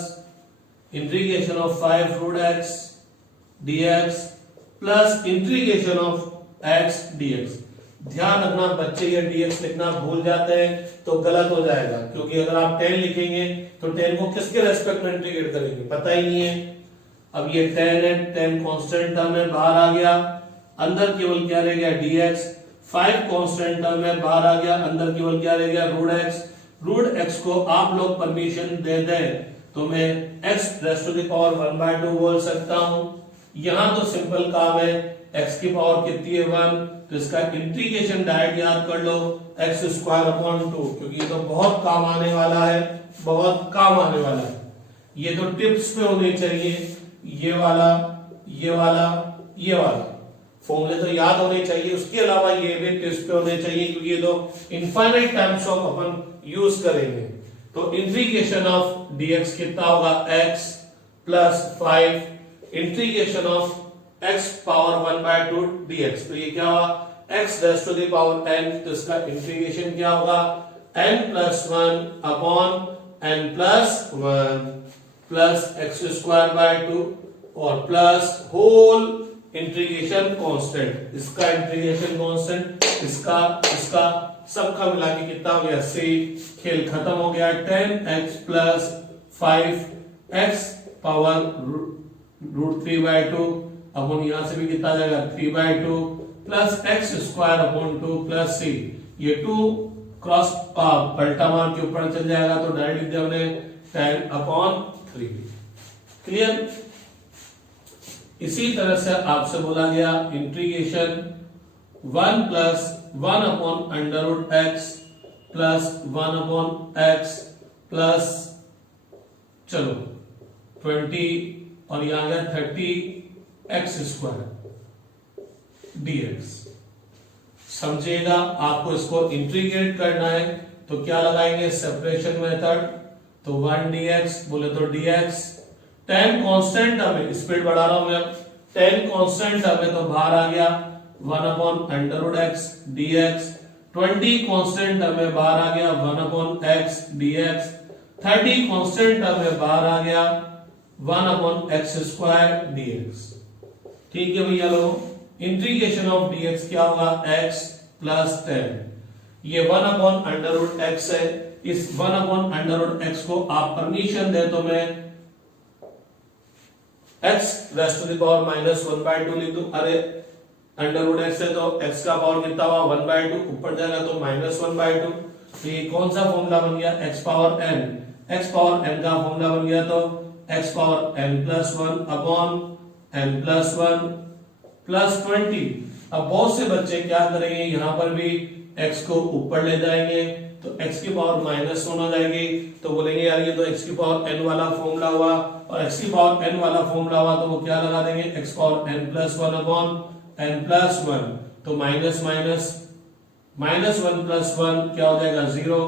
integration of 5 root x dx plus integration of x dx। ध्यान रखना बच्चे ये dx लिखना भूल जाते हैं तो गलत हो जाएगा, क्योंकि अगर आप 10 लिखेंगे तो 10 को किसके रेस्पेक्ट में इंटीग्रेट करेंगे पता ही नहीं है। अब ये 10 है, 10 कांस्टेंट टर्म है, बाहर आ गया, अंदर केवल क्या रह गया dx, 5 कांस्टेंट टर्म है, बाहर आ गया, अंदर केवल क्या रह गया रूट x। रूट x को आप लोग परमिशन दे दें तो मैं x raise to the power 1/2 बोल सकता हूं। यहां तो सिंपल काम है, x की पावर कितनी है 1, तो इसका इंटीग्रेशन डायरेक्ट याद कर लो x² 2, क्योंकि ये तो बहुत काम आने वाला है, बहुत काम आने वाला है। ये तो टिप्स पे होने चाहिए, ये वाला ये वाला ये वाला फॉर्मूले तो याद होने चाहिए, उसके अलावा ये भी टिप्स पे होने चाहिए, क्योंकि ये तो इनफाइनाइट टाइम्स ऑफ अपन यूज करेंगे। तो इंटीग्रेशन ऑफ dx कितना होगा x plus 5 integration of x power 1/2 dx, तो ये क्या होगा x raise to the power n, तो इसका इंटीग्रेशन क्या होगा n plus 1 upon n plus 1 plus x²/2 और प्लस होल इंटीग्रेशन कांस्टेंट, इसका इंटीग्रेशन कांस्टेंट, इसका सबका मिला के कितना हो गया c, खेल खत्म हो गया। 10x प्लस 5x पावर √3/2 अपन यहां से भी कितना जाएगा 3/2 प्लस x² 2 प्लस c, ये 2 क्रॉस पलटा मार के ऊपर चल जाएगा तो डायरेक्ट लिख दिया हमने 10/3। क्लियर। इसी तरह से आपसे बोला गया integration 1 plus 1/√x plus 1/x plus चलो 20 और यहां गया 30x² dx। समझिएगा, आपको इसको इंटीग्रेट करना है तो क्या लगाएंगे सेपरेशन मेथड, तो 1 dx बोले तो dx, 10 कांस्टेंट टर्म है, स्पीड बढ़ा रहा हूं मैं, 10 कांस्टेंट टर्म है तो बाहर आ गया 1/√x dx, 20 कांस्टेंट टर्म है बाहर आ गया 1/x dx, 30 कांस्टेंट टर्म है बाहर आ गया 1/x² dx। ठीक है भैया लोग, इंटीग्रेशन ऑफ dx क्या होगा x प्लस 10, ये 1/√x है, इस 1/√x को आप परमिशन दे तो मैं x raise to the power -1/2 लिख दूं। अरे √x है तो x का पावर कितना हुआ 1/2, ऊपर जाएगा तो -1/2, तो ये कौन सा फॉर्मूला बन गया x power n, x power n का फॉर्मूला बन गया तो x power n plus 1 upon n plus 1 plus 20। अब बहुत से बच्चे क्या करेंगे, यहां पर भी x को ऊपर ले जाएंगे तो x की पावर -1 हो जाएगी, तो बोलेंगे यार ये तो x की पावर n वाला फॉर्मूला हुआ, और x की पावर n वाला फॉर्मूला हुआ तो वो क्या लगा देंगे x power n plus 1 upon n plus 1, तो माइनस माइनस -1 प्लस 1 क्या हो जाएगा 0,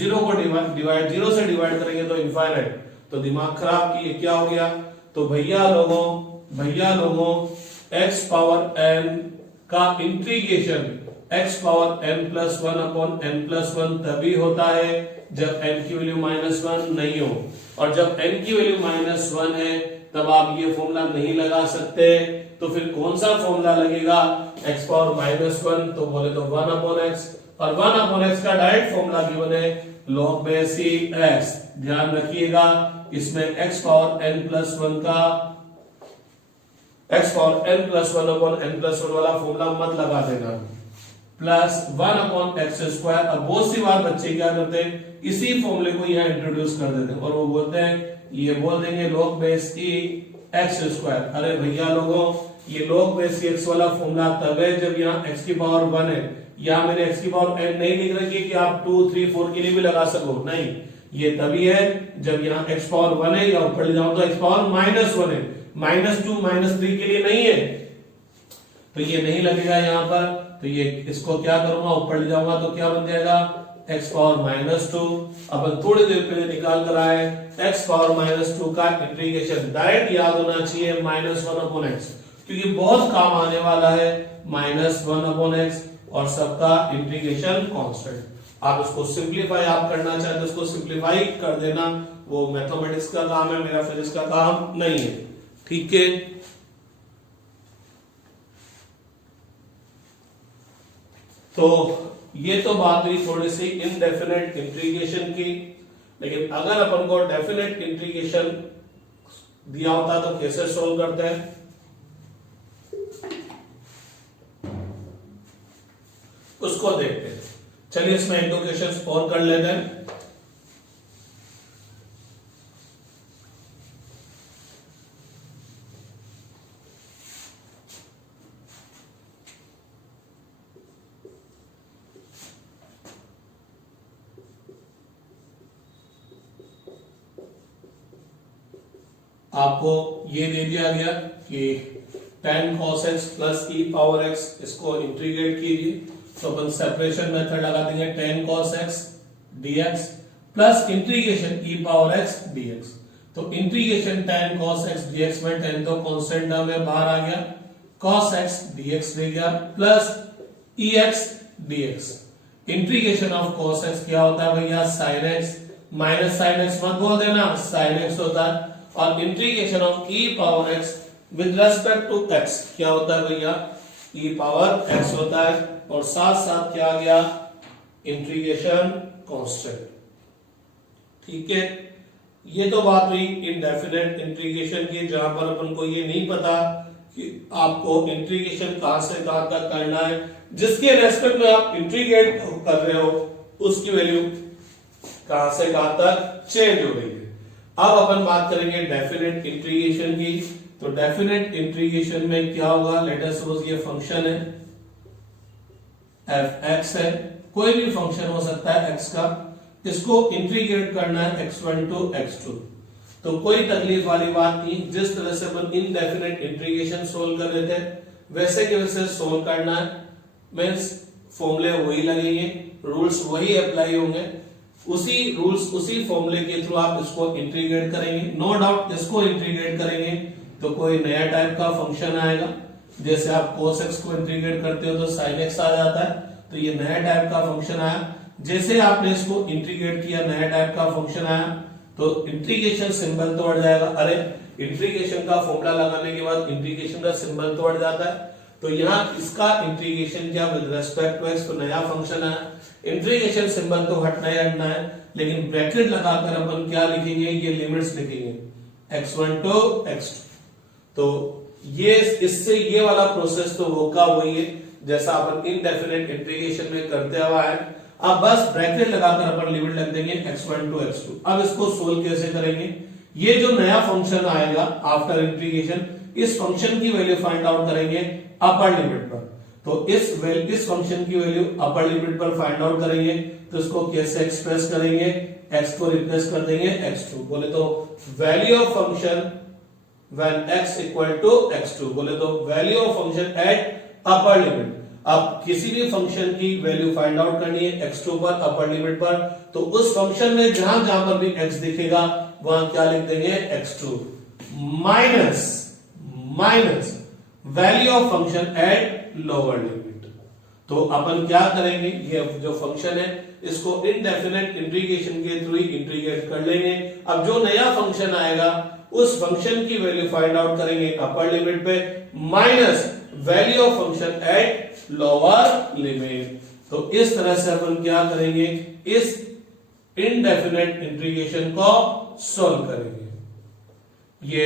0 को डिवाइड 0 से डिवाइड करेंगे तो इनफाइनाइट, तो दिमाग खराब कि ये क्या हो गया। तो भैया लोगों x पावर n का integration x power n plus 1 upon n plus 1 तभी होता है जब n की वैल्यू -1 नहीं हो, और जब n की वैल्यू -1 है तब आप ये फॉर्मूला नहीं लगा सकते, तो फिर कौन सा फॉर्मूला लगेगा x पावर -1, तो बोले तो 1/x, और 1/x का डायरेक्ट फॉर्मूला गिवन है log बेस x। ध्यान रखिएगा इसमें x पावर n प्लस 1 का x power n plus 1 upon n plus 1 वाला फॉर्मूला मत लगा देना, प्लस 1/x²। अब बहुत सी बार बच्चे क्या करते हैं, इसी फॉर्मूले को यहाँ इंट्रोड्यूस कर देते हैं और वो बोलते हैं, ये बोल देंगे log बेस x²। अरे भैया लोगों, ये log बेस x वाला फॉर्मूला तब है जब यहाँ x की पावर 1 है, यहाँ मैंने x की पावर n नहीं लिख रखी कि आप 2 3 4 के लिए भी लगा सको, नहीं, ये तभी है जब यहाँ x पावर 1 है, या ऊपर ले जाऊं तो x पावर -1 है, -2 -3 के लिए नहीं है, तो ये नहीं लगेगा यहाँ पर। तो ये इसको क्या करूंगा, ऊपर ले जाऊंगा तो क्या बन जाएगा एक्स पावर माइनस टू। अपन थोड़ी देर पहले निकाल कर आए एक्स पावर माइनस टू का इंटीग्रेशन डायरेक्ट याद होना चाहिए माइनस वन अपॉन एक्स, क्योंकि बहुत काम आने वाला है माइनस वन अपॉन एक्स और सबका इंटीग्रेशन कांस्टेंट। आप इसको सिंपलीफाई आप करना चाहते हो इसको सिंपलीफाई कर देना, वो मैथमेटिक्स का काम है, मेरा फिजिक्स का काम नहीं है। ठीक है, तो ये तो बात हुई थोड़ी सी इनडेफिनेट इंटीग्रेशन की, लेकिन अगर अपन को डेफिनेट इंटीग्रेशन दिया होता तो कैसे सोल्व करते हैं, उसको देखते हैं। चलिए इसमें एक दो क्वेश्चंस और कर लेते हैं। आपको ये दे दिया गया कि tan cos x plus e power x, इसको इंटीग्रेट कीजिए, तो अपन सेपरेशन मेथड लगा देंगे tan cos x dx plus integration e power x dx। तो integration tan cos x dx में tan तो कांस्टेंट टर्म है बाहर आ गया, cos x dx रह गया plus ex dx। Integration of cos x क्या होता है भैया sin x, minus sin x मत बोल देना, sin x होता है, और integration of e power x with respect to x क्या होता है भैया e पावर x होता है, और साथ साथ क्या आ गया इंटीग्रेशन कांस्टेंट। ठीक है, ये तो बात हुई इनडेफिनेट इंटीग्रेशन की, जहां पर अपन को ये नहीं पता कि आपको इंटीग्रेशन कहां से कहां तक करना है, जिसके रेस्पेक्ट में आप इंटीग्रेट कर रहे हो उसकी वैल्यू कहां से कहां तक चेंज हो रही है। अब अपन बात करेंगे डेफिनेट इंटीग्रेशन की। तो डेफिनेट इंटीग्रेशन में क्या होगा, लेट अस सपोज ये फंक्शन है f(x) है, कोई भी फंक्शन हो सकता है x का, इसको इंटीग्रेट करना है x1 टू x2। तो कोई तकलीफ वाली बात नहीं, जिस तरह से अपन इनडेफिनेट इंटीग्रेशन सोल्व कर रहे थे वैसे के वैसे सोल्व करना है, मींस फॉर्मूले वही लगेंगे, रूल्स वही अप्लाई होंगे, उसी रूल्स उसी फॉर्मूले के थ्रू आप इसको इंटीग्रेट करेंगे। नो डाउट इसको इंटीग्रेट करेंगे तो कोई नया टाइप का फंक्शन आएगा, जैसे आप cos x को इंटीग्रेट करते हो तो sin x आ जाता है, तो ये नया टाइप का फंक्शन आया। जैसे आपने इसको इंटीग्रेट किया नया टाइप का फंक्शन आया, तो इंटीग्रेशन सिंबल तो हट जाएगा। अरे इंटीग्रेशन का फॉर्मूला लगाने के बाद इंटीग्रेशन का सिंबल तो हट जाता है, तो यहाँ इसका इंटीग्रेशन क्या विद रेस्पेक्ट टू x, तो नया फंक्शन आया, इंटीग्रेशन सिंबल तो हटना ही हटना है, लेकिन ब्रैकेट लगाकर अपन क्या लिखेंगे, ये लिमिट्स लिखेंगे x1 टू x2। तो ये इससे ये वाला प्रोसेस तो होगा वही है जैसा अपन इनडेफिनेट इंटीग्रेशन में करते हुआ है। अब बस ब्रैकेट लगाकर अपन लिमिट लग देंगे x1 टू x2। अब इसको सोल्व कैसे करेंगे, ये जो नया फंक्शन आएगा आफ्टर इंटीग्रेशन, इस फंक्शन की वैल्यू फाइंड आउट करेंगे अपर लिमिट पर। तो इस फंक्शन की वैल्यू अपर लिमिट पर फाइंड आउट करेंगे, तो इसको कैसे एक्सप्रेस करेंगे, x को रिप्लेस कर देंगे x2। बोले तो value of function when x equal to x2, बोले तो value of function at upper limit. अब किसी भी फंक्शन की वैल्यू फाइंड आउट करनी है x2 पर अपर लिमिट पर, तो उस फंक्शन में जहां जहां पर भी x दिखेगा वहां क्या लिख देंगे x2 minus value of function at lower limit. तो अपन क्या करेंगे, ये जो फंक्शन है इसको इनडेफिनेट इंटीग्रेशन के थ्रू इंटीग्रेट कर लेंगे। अब जो नया फंक्शन आएगा उस फंक्शन की वैल्यू फाइंड आउट करेंगे अपर लिमिट पे minus value of function at lower limit. तो इस तरह से अपन क्या करेंगे, इस इनडेफिनेट इंटीग्रेशन को सॉल्व करेंगे। ये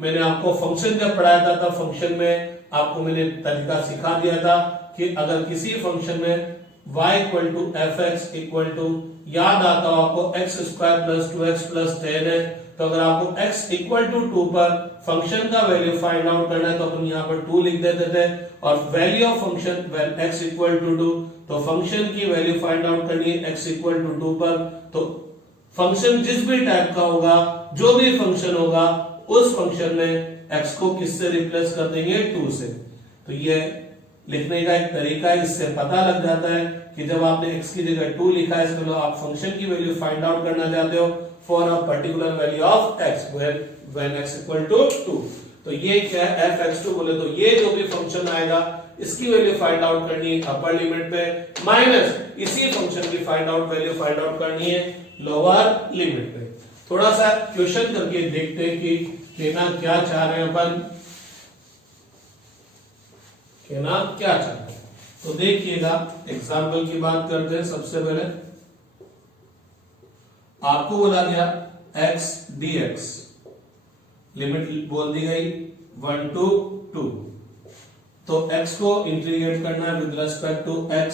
मैंने आपको फंक्शन जब पढ़ाया था तब फंक्शन में आपको मैंने तरीका सिखा दिया था कि अगर किसी फंक्शन में y equal to f x equal to, याद आता हो आपको x square plus 2x plus 10 है, तो अगर आपको x इक्वल टू 2 पर फंक्शन का वैल्यू फाइंड आउट करना है तो अपन यहाँ पर 2 लिख देते थे, और value of function when x equal to 2, तो फंक्शन की वैल्यू फाइंड आउट करनी है x इक्वल टू 2 पर। तो फंक्शन जिस भी टाइप का होगा, जो भी फंक्शन होगा, उस फंक्शन में x को किससे रिप्लेस कर देंगे, 2 से। तो ये लिखने का एक तरीका है, इससे पता लग जाता है कि जब आपने x की जगह 2 लिखा है, इसका मतलब आप फंक्शन की वैल्यू फाइंड आउट करना चाहते हो for a particular value of x when x equal to 2। तो ये क्या है f(x2) बोले तो ये जो भी फंक्शन आएगा इसकी वैल्यू फाइंड आउट करनी है अपर लिमिट पे, माइनस इसी फंक्शन की वैल्यू फाइंड आउट करनी है लोअर लिमिट पे। थोड़ा सा क्वेश्चन करके देखते हैं कि कहना क्या चाह रहे हैं अपन, कहना क्या चाह रहे हैं। तो देखिएगा एग्जाम्पल की बात करते हैं। सबसे पहले आपको बोला गया x dx, लिमिट बोल दी गई 1 to 2, तो x को इंटीग्रेट करना है with respect to x,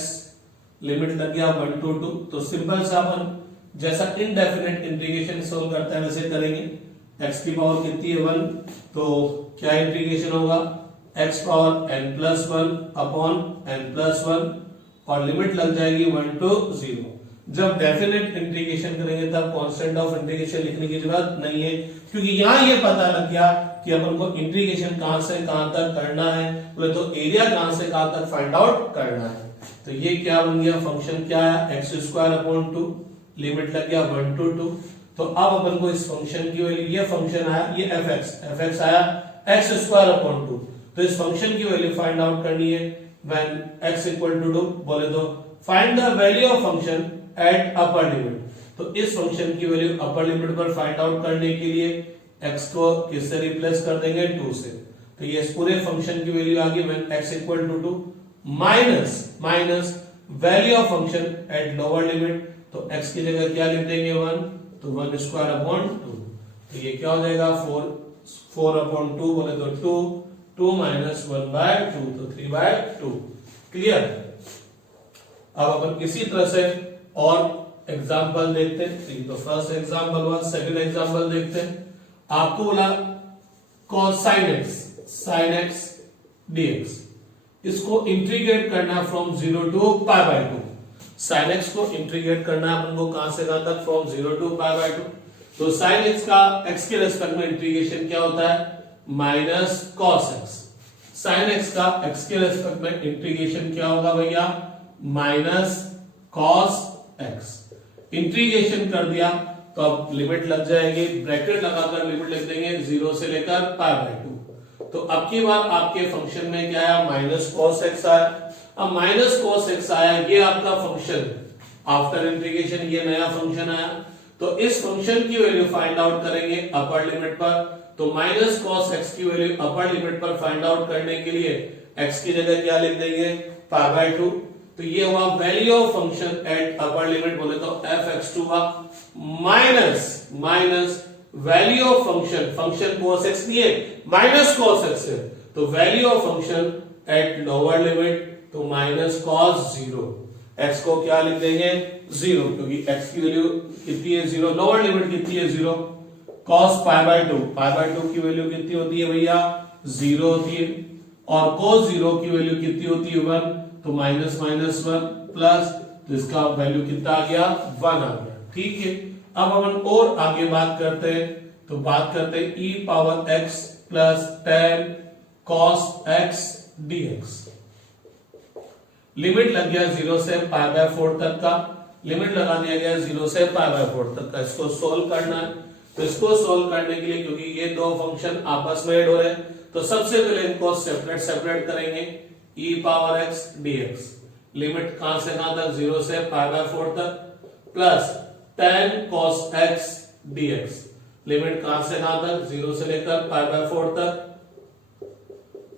limit लग गया 1 to 2। तो सिंपल सा अपन जैसा इनडेफिनेट इंटीग्रेशन सोल्व करते हैं वैसे करेंगे। x की पावर कितनी है 1, तो क्या इंटीग्रेशन होगा x power n+1 upon n+1 और लिमिट लग जाएगी 1 to 0। जब डेफिनेट इंटीग्रेशन करेंगे तब कांस्टेंट ऑफ इंटीग्रेशन लिखने की जरूरत नहीं है, क्योंकि यहां ये पता लग गया कि अपन को इंटीग्रेशन कहां से कहां तक करना है, बोले तो एरिया कहां से कहां तक फाइंड आउट करना है। तो ये क्या बन गया, फंक्शन क्या है x²/2, लिमिट लग गया 1 to 2। तो अब अपन को इस फंक्शन की वैल्यू, ये फंक्शन आया ये fx आया x²/2, तो इस फंक्शन की वैल्यू फाइंड आउट करनी है व्हेन x इक्वल टू 2, बोले तो find the value of function at upper limit. तो इस फंक्शन की वैल्यू अपर लिमिट पर फाइंड आउट करने के लिए x को किससे रिप्लेस कर देंगे 2 से, तो ये इस पूरे फंक्शन की वैल्यू आ गई when x equal to 2 minus value of function at lower limit. तो x की जगह क्या लिख देंगे 1, तो 1²/2, तो ये क्या हो जाएगा 4/2, बोले तो 2 माइनस 1/2, तो 3/2। क्लियर। अब अपन इसी तरह से और एग्जांपल देखते हैं। तो फर्स्ट एग्जांपल हुआ, सेकंड एग्जांपल देखते हैं। आपको बोला cos sin x dx, इसको इंटीग्रेट करना फ्रॉम 0 to π/2। sin x को इंटीग्रेट करना है अपन को कहां से कहां तक, फ्रॉम 0 to π/2। तो sin x का x के रेस्पेक्ट में इंटीग्रेशन क्या होता है minus cos x, sin x का x के रेस्पेक्ट में इंटीग्रेशन क्या होगा भैया माइनस cos x। इंटीग्रेशन कर दिया तो अब लिमिट लग जाएगी, ब्रैकेट लगाकर लिमिट लिख देंगे 0 से लेकर π/2। तो अब की बार आपके फंक्शन में क्या आया माइनस cos x आया। अब माइनस cos x आया, ये आपका फंक्शन आफ्टर इंटीग्रेशन ये नया फंक्शन आया। तो इस फंक्शन की वैल्यू फाइंड आउट करेंगे अपर लिमिट पर। तो माइनस cos x की वैल्यू अपर लिमिट पर फाइंड आउट करने के लिए x की जगह क्या लिख देंगे π/2। तो ये हुआ value of function at upper limit, बोले तो f(x2) हुआ minus value of function cos x नहीं है माइनस cos x है, तो value of function at lower limit, तो माइनस cos 0। x को क्या लिख देंगे 0, क्योंकि x की वैल्यू कितनी है 0, लोअर लिमिट कितनी है 0। cos π/2 की वैल्यू कितनी होती है भैया 0 होती है, और cos 0 की वैल्यू कितनी होती है 1, तो माइनस 1 प्लस, तो इसका वैल्यू कितना आ गया 1 आ गया। ठीक है, अब हम और आगे बात करते हैं। तो बात करते हैं e⁻x plus tan cos x dx, limit लग गया 0 से π/4 तक का, लिमिट लगा दिया गया 0 से π/4 तक का। इसको सोल्व करना है, तो इसको सोल्व करने के लिए क्योंकि ये दो फंक्शन आपस में ऐड हो रहे हैं, तो सबसे पहले इनको सेपरेट करेंगे। e⁻x dx, लिमिट कहां से कहां तक 0 से π/4 तक, plus tan cos x dx, limit कहां से कहां तक 0 से लेकर π/4 तक।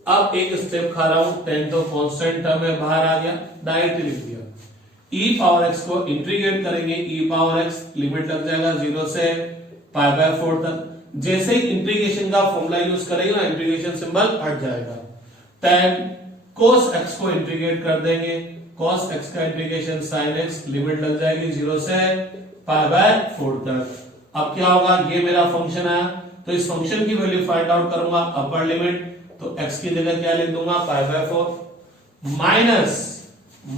अब एक स्टेप खा रहा हूं, tan तो कांस्टेंट टर्म है बाहर आ गया, डायरेक्ट लिख दिया। e⁻x को इंटीग्रेट करेंगे, e⁻x लिमिट लग जाएगा 0 से π/4 तक। जैसे ही इंटीग्रेशन का फॉर्मूला यूज करेंगे ना, इंटीग्रेशन सिंबल हट जाएगा। tan cos x को इंटीग्रेट कर देंगे, cos x का इंटीग्रेशन sin x, लिमिट लग जाएगी 0 से π/4 तक। अब क्या होगा, ये मेरा फंक्शन आया, तो इस फंक्शन की वैल्यू फाइंड आउट करूंगा अपर लिमिट, तो x की जगह क्या लिख दूंगा π/4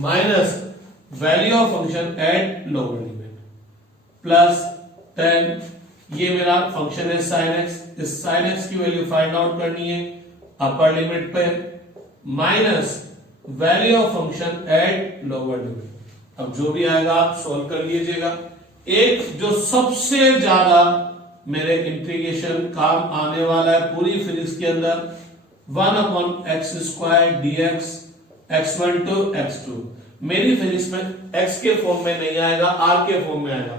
minus value of function at lower limit plus tan, ये मेरा फंक्शन है sin x, इस sin x की वैल्यू फाइंड आउट करनी है अपर लिमिट पे, minus value of function at lower limit. अब जो भी आएगा आप सोल्व कर लीजिएगा। एक जो सबसे ज्यादा मेरे इंटीग्रेशन काम आने वाला है पूरी फिजिक्स के अंदर, 1/x² dx x1 to x2। मेरी फिजिक्स में x के फॉर्म में नहीं आएगा, r के फॉर्म में आएगा।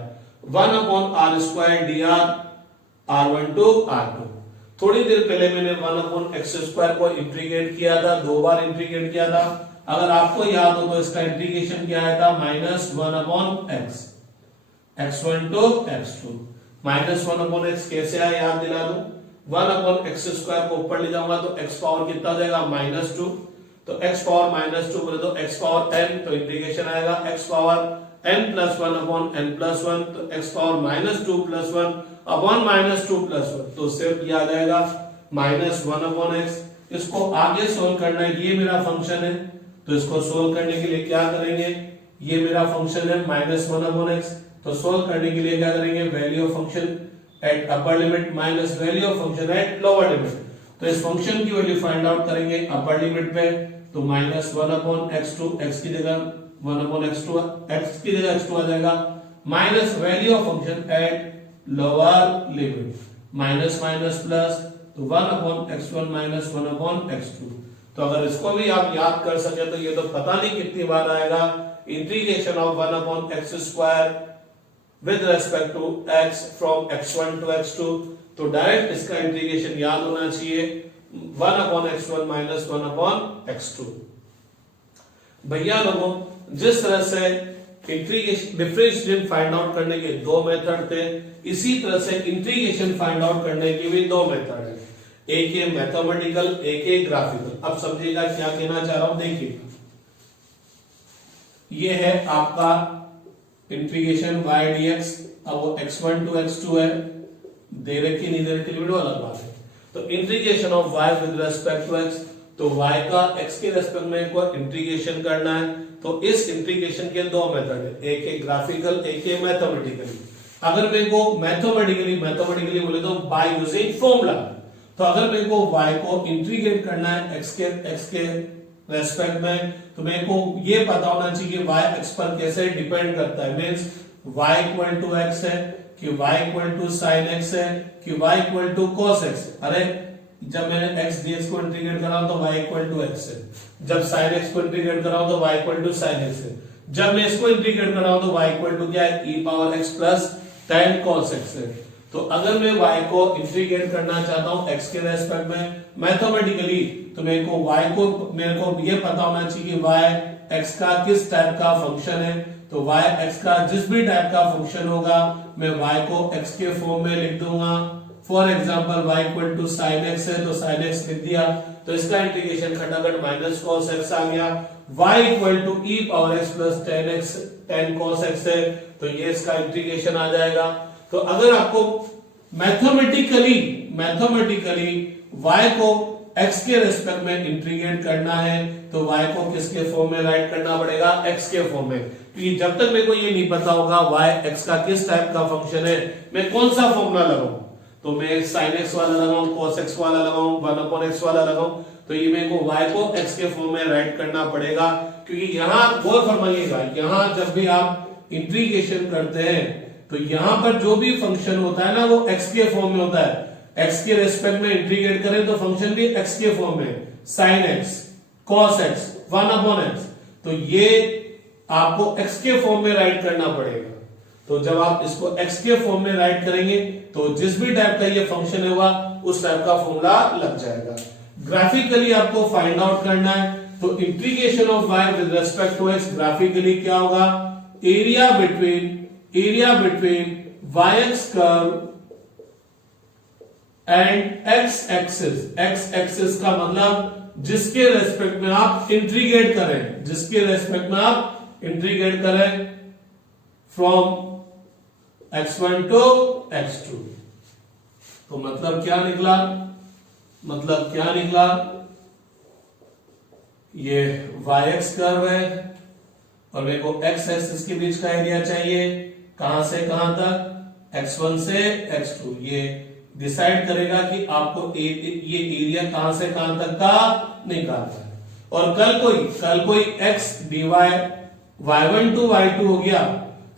1/r² dr r1 to r2। थोड़ी देर पहले मैंने 1/x² को इंटीग्रेट किया था, 2 बार इंटीग्रेट किया था। अगर आपको याद हो तो इसका इंटीग्रेशन क्या आया था, -1/x x1 to x2। -1/x कैसे आया याद दिला दूं, 1/x² को ऊपर ले जाऊंगा तो x पावर कितना हो जाएगा, -2। तो x पावर -2 बोले तो x पावर n, तो इंटीग्रेशन आएगा x पावर n + 1/n+1, तो x पावर -2 + 1/-2 + 1, तो सिर्फ ये आ जाएगा -1/x। इसको आगे सोल्व करना है, ये मेरा फंक्शन है, तो इसको सोल्व करने के लिए क्या करेंगे, ये मेरा फंक्शन है -1/x, तो सोल्व करने के लिए क्या करेंगे, value of function at upper limit minus value of function at lower limit. तो इस फंक्शन की वैल्यू फाइंड आउट करेंगे अपर लिमिट पे, तो -1/x2, x की जगह 1/x2, x की जगह x2 आ जाएगा, minus value of function at lower limit, minus minus plus, तो 1/x1 - 1/x2। तो अगर इसको भी आप याद कर सके तो ये तो पता नहीं कितनी बार आएगा, integration of 1/x² with respect to x from x1 to x2। तो डायरेक्ट इसका इंटीग्रेशन याद होना चाहिए, 1/x1 - 1/x2। भैया लोगों, जिस तरह से इंटीग्रेशन डिफरेंशिएशन फाइंड आउट करने के 2 मेथड थे, इसी तरह से इंटीग्रेशन फाइंड आउट करने के भी 2 मेथड है, एक है मैथमेटिकल, एक है ग्राफिकल। अब समझिएगा क्या कहना चाह रहा हूं, देखिए ये है आपका इंटीग्रेशन y dx, अब वो x1 to x2 है, दे रखी नहीं दे रखी लिमिट अलग बात है। तो integration of y with respect to x, तो y का x के रिस्पेक्ट में को इंटीग्रेशन करना है। तो इस इंटीग्रेशन के 2 मेथड है, एक है ग्राफिकल, एक है मैथमेटिकली। अगर मेरे को मैथमेटिकली बोले तो बाय यूजिंग फॉर्मूला। तो अगर मेरे को y को इंटीग्रेट करना है x के रेस्पेक्ट में, तो मेरे को ये पता होना चाहिए कि y x पर कैसे डिपेंड करता है, means y equal to x है कि y equal to sin x है कि y equal to cos x। अरे जब मैंने x dx को इंटीग्रेट करा तो y इक्वल टू x है, जब sin x को इंटीग्रेट करा तो y equal to sin x है, जब मैं इसको इंटीग्रेट कर रहा हूं तो y इक्वल टू क्या है, e power x plus tan cos x है। तो अगर मैं y को इंटीग्रेट करना चाहता हूं x के रेस्पेक्ट में मैथमेटिकली, तो मेरे को ये पता होना चाहिए कि y x का किस टाइप का फंक्शन है। तो y x का जिस भी टाइप का फंक्शन होगा मैं y को x के फॉर्म में लिख दूंगा। For example y equal to sin x है तो sin x लिख दिया, तो इसका इंटीग्रेशन खटाखट माइनस cos x आ गया। y equal to e power x plus tan cos x है, तो ये इसका इंटीग्रेशन आ जाएगा। तो अगर आपको मैथमेटिकली y को x के रेस्पेक्ट में इंटीग्रेट करना है तो y को किसके फॉर्म में राइट करना पड़ेगा, x के फॉर्म में। क्योंकि जब तक मेरे को ये नहीं पता होगा y x का किस टाइप का फंक्शन है, मैं कौन सा फॉर्मूला लगाऊं, तो मैं sin x वाला लगाऊं, cos x वाला लगाऊं, 1/x वाला लगाऊं, तो ये मेरे को y को x के फॉर्म में राइट करना पड़ेगा। क्योंकि यहां गौर फरमाइएगा, यहां जब भी आप इंटीग्रेशन करते हैं तो यहां पर जो भी फंक्शन होता है ना वो x के फॉर्म में होता है। x के रेस्पेक्ट में इंटीग्रेट करें तो फंक्शन भी x के फॉर्म में, sin x, cos x, 1/x, तो ये आपको x के फॉर्म में राइट करना पड़ेगा। तो जब आप इसको x के फॉर्म में राइट करेंगे तो जिस भी टाइप का ये फंक्शन होगा उस टाइप का फॉर्मूला लग जाएगा। ग्राफिकली आपको फाइंड आउट करना है, तो integration of y with respect to x graphically क्या होगा, area between y-x curve and x axis का मतलब जिसके रेस्पेक्ट में आप इंटीग्रेट करें, जिसके रेस्पेक्ट में आप इंटीग्रेट करें फ्रॉम x1 to x2। तो मतलब क्या निकला, ये y-x कर्व है और मेरे को x एक्सिस के बीच का एरिया चाहिए, कहां से कहां तक, x1 से x2। ये डिसाइड करेगा कि आपको ये एरिया कहां से कहां तक का निकालना है। और कल कोई x dy y1 to y2 हो गया,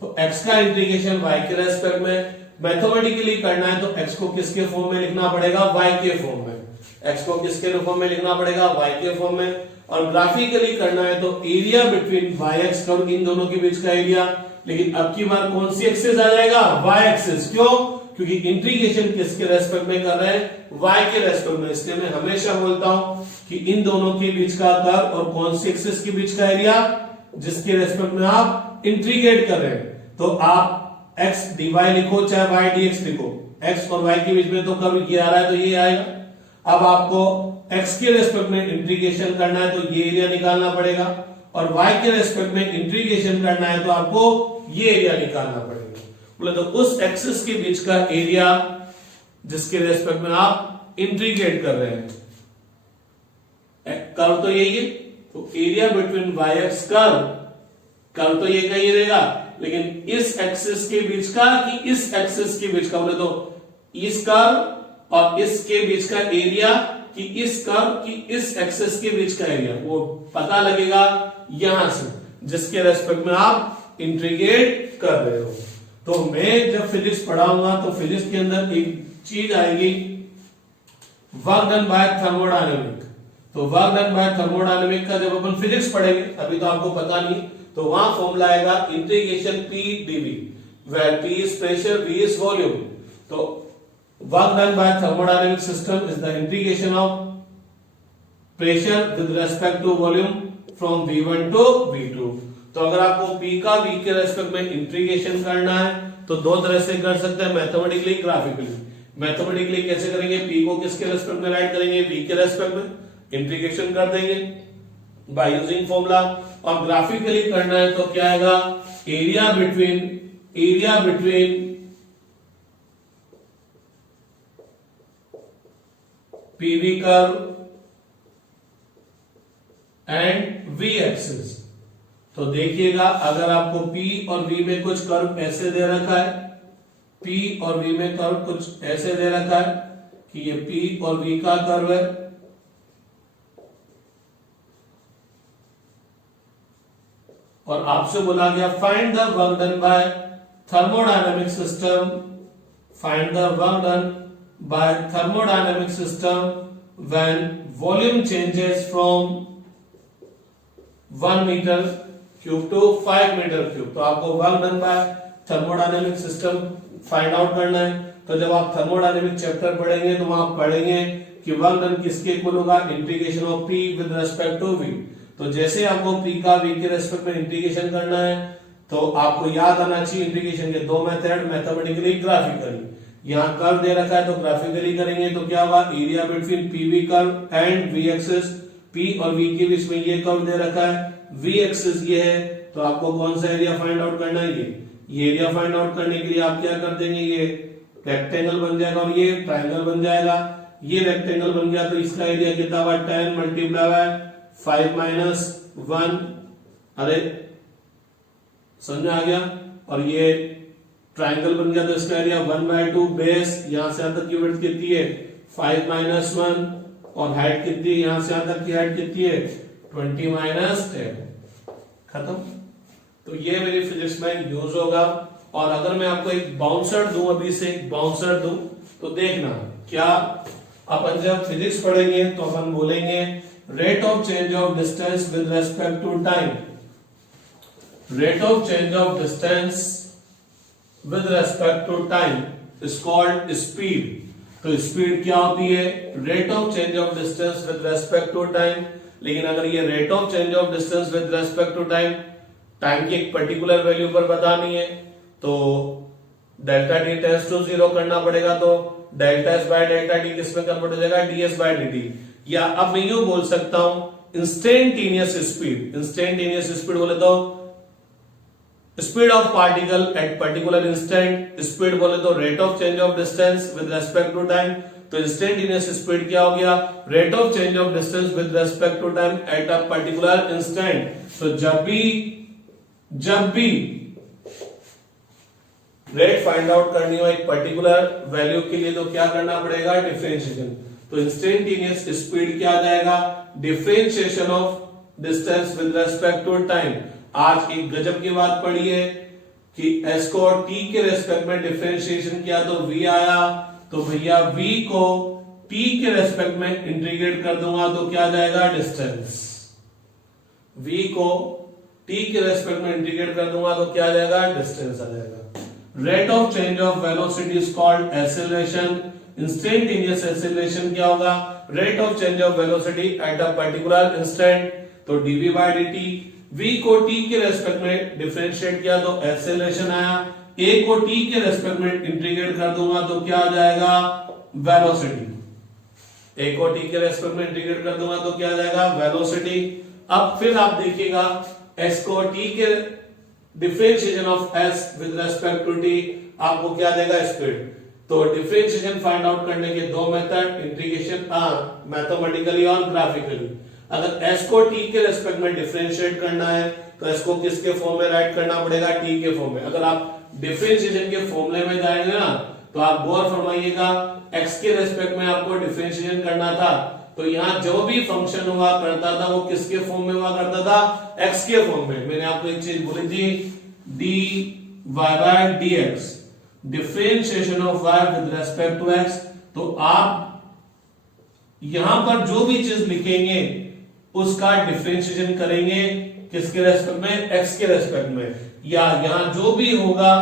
तो x का इंटीग्रेशन y के रेस्पेक्ट में मैथमेटिकली करना है तो x को किसके फॉर्म में लिखना पड़ेगा, y के फॉर्म में। x को किसके फॉर्म में लिखना पड़ेगा, y के फॉर्म में। और ग्राफिकली करना है तो एरिया बिटवीन yx कर्व, इन दोनों के बीच का एरिया, लेकिन अब की बार कौन सी एक्सिस आ जाएगा, y एक्सिस। क्यों, क्योंकि इंटीग्रेशन किसके रेस्पेक्ट में कर रहे हैं, y के रेस्पेक्ट में। इसलिए मैं हमेशा बोलता हूं कि इन दोनों के बीच का कर्व और कौन सी एक्सिस के बीच का एरिया, जिसके रेस्पेक्ट में आप इंटीग्रेट कर रहे हैं। तो आप x dy लिखो चाहे y dx लिखो, x और y के बीच में तो कर्व ये आ रहा है तो ये आएगा। अब आपको x के रेस्पेक्ट में इंटीग्रेशन करना है तो ये एरिया निकालना पड़ेगा, और y के रेस्पेक्ट में इंटीग्रेशन करना है तो आपको ये एरिया निकालना पड़ेगा। बोले तो उस एक्सिस के बीच का एरिया जिसके रेस्पेक्ट में आप इंटीग्रेट कर रहे हैं, कर्व तो यही है, तो area between y x curve तो ये कहीं रहेगा, लेकिन इस एक्सिस के बीच का कि इस एक्सिस के बीच का, बोले तो इस कर्व और इसके बीच का एरिया कि इस कर्व की इस एक्सिस के बीच का एरिया, वो पता लगेगा यहां से जिसके रेस्पेक्ट में आप इंटीग्रेट कर रहे हो। तो मैं जब फिजिक्स पढ़ाऊंगा तो फिजिक्स के अंदर एक चीज आएगी, वर्क डन बाय थर्मोडायनेमिक। तो वर्क डन बाय थर्मोडायनेमिक का जब अपन फिजिक्स पढ़ेंगे, अभी तो आपको पता नहीं, तो वहां फॉर्मूला आएगा integration P dV, where P is pressure, V is volume। तो work done by thermodynamic system is the integration of pressure with respect to volume from V1 to V2। तो अगर आपको P का V के respect में integration करना है तो दो तरह से कर सकते हैं, मैथमेटिकली, ग्राफिकली। मैथमेटिकली कैसे करेंगे, P को किसके रेस्पेक्ट में राइट करेंगे, V के रेस्पेक्ट में इंटीग्रेशन कर देंगे बाय यूजिंग फॉर्मूला। और ग्राफिकली करना है तो क्या आएगा, area between PV curve and V axis. तो देखिएगा, अगर आपको P और V में कुछ कर्व ऐसे दे रखा है, P और V में कर्व कुछ ऐसे दे रखा है कि ये P और V का कर्व है, और आपसे बोला गया find the work done by thermodynamic system, find the work done by thermodynamic system when volume changes from 1 metre cube to 5 metre cube. तो आपको work done by thermodynamic system find out करना है। तो जब आप थर्मोडायनेमिक चैप्टर पढ़ेंगे तो वहां पढ़ेंगे कि वर्क डन किसके इक्वल होगा, integration of P with respect to V। तो जैसे आपको P का V के रेस्पेक्ट में इंटीग्रेशन करना है तो आपको याद आना चाहिए इंटीग्रेशन के दो मेथड, मैथमेटिकली, ग्राफिकली। यहाँ कर्व दे रखा है तो ग्राफिकली करेंगे तो क्या होगा, area between PV curve and V axis. P और V के बीच में ये कर्व दे रखा है, V एक्सिस ये है, तो आपको कौन सा एरिया फाइंड आउट करना है, ये एरिया फाइंड आउट करने के लिए आप क्या कर देंगे, ये रेक्टेंगल बन जाएगा और ये ट्राइंगल बन जाएगा। ये रेक्टेंगल बन गया तो इसका एरिया कितना हुआ, 10 मल्टीप्लाई बाय 5 माइनस 1, अरे समझ आ गया। और ये ट्राइंगल बन गया तो इसका एरिया 1/2 बेस, यहां से यहां तक की विड्थ कितनी है 5 माइनस 1, और हाइट कितनी है, यहां से यहां तक की हाइट कितनी है 20 माइनस 10। खत्म। तो ये मेरी फिजिक्स में यूज होगा। और अगर मैं आपको एक बाउंसर दूं, अभी से एक बाउंसर दूं, तो देखना क्या अपन जब फिजिक्स पढ़ेंगे तो अपन बोलेंगे rate of change of distance with respect to time, rate of change of distance with respect to time is called speed। तो speed क्या होती है, rate of change of distance with respect to time। लेकिन अगर ये rate of change of distance with respect to time, time की एक particular value पर बतानी है तो डेल्टा टी टेंड्स टू 0 करना पड़ेगा, तो delta S by delta T किसमें कन्वर्ट हो जाएगा, ds बाय dt। या अब मैं यूं बोल सकता हूं इंस्टेंटेनियस स्पीड। इंस्टेंटेनियस स्पीड बोले तो speed of particle at particular instant, speed बोले तो rate of change of distance with respect to time. तो इंस्टेंटेनियस स्पीड क्या हो गया, rate of change of distance with respect to time at a particular instant. तो जब भी rate find out करनी हो एक पर्टिकुलर वैल्यू के लिए तो क्या करना पड़ेगा, डिफरेंशिएशन। तो इंस्टेंटेनियस स्पीड क्या आ जाएगा, differentiation of distance with respect to time. आज एक गजब की बात पढ़ी है कि s को t के रेस्पेक्ट में डिफरेंशिएशन किया तो v आया, तो भैया v को t के रेस्पेक्ट में इंटीग्रेट कर दूंगा तो क्या जाएगा डिस्टेंस। v को t के रेस्पेक्ट में इंटीग्रेट कर दूंगा तो क्या जाएगा डिस्टेंस आ जाएगा। Rate of change of velocity is called acceleration. Instantaneous acceleration क्या होगा? Rate of change of velocity at a particular instant, तो dv बाय dt। v को t के रेस्पेक्ट में डिफरेंशिएट किया तो एक्सेलरेशन आया, a को t के रेस्पेक्ट में इंटीग्रेट कर दूंगा तो क्या आ जाएगा वेलोसिटी। a को t के रेस्पेक्ट में इंटीग्रेट कर दूंगा तो क्या आ जाएगा वेलोसिटी। अब फिर आप देखिएगा s को t के differentiation of s with respect to t आपको क्या देगा स्पीड। तो डिफरेंशिएशन फाइंड आउट करने के दो मेथड, इंटीग्रेशन मैथमेटिकली और ग्राफिकली। अगर s को t के रेस्पेक्ट में डिफरेंशिएट करना है तो s को किसके फॉर्म में राइट करना पड़ेगा? t के फॉर्म में। अगर आप डिफरेंशिएशन के फॉर्मूले में जाएंगे ना तो आप गौर फरमाइएगा x के रेस्पेक्ट में आपको डिफरेंशिएशन करना था तो यहाँ जो भी फंक्शन हुआ करता था वो किसके फॉर्म में हुआ करता था? x के फॉर्म में। मैंने आपको एक चीज बोली थी dy by dx differentiation of y with respect to x। तो आप यहां पर जो भी चीज लिखेंगे उसका डिफरेंशिएशन करेंगे किसके रेस्पेक्ट में? x के रेस्पेक्ट में। या यहां जो भी होगा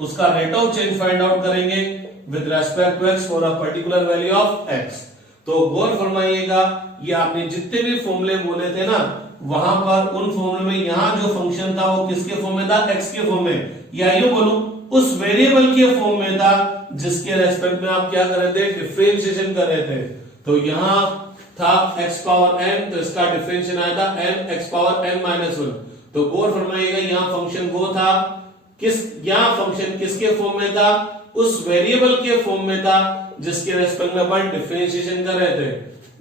उसका rate of change find out करेंगे with respect to x for a particular value of x। तो गौर फरमाइएगा ये आपने जितने भी फॉर्मूले बोले थे ना वहां पर उन फॉर्मूले में यहां जो फंक्शन था वो किसके फॉर्म में था? x के फॉर्म में। या यूं बोलो उस वेरिएबल के फॉर्म में था जिसके रेस्पेक्ट में आप क्या कर रहे थे? डिफरेंशिएशन कर रहे थे। तो यहां था x पावर n, तो इसका डिफरेंशिएशन आया था n x power n minus 1। तो गौर फरमाइएगा यहां फंक्शन वो था यहां फंक्शन किसके फॉर्म में था? उस वेरिएबल के फॉर्म में था जिसके रेस्पेक्ट में अपन डिफरेंशिएशन कर रहे थे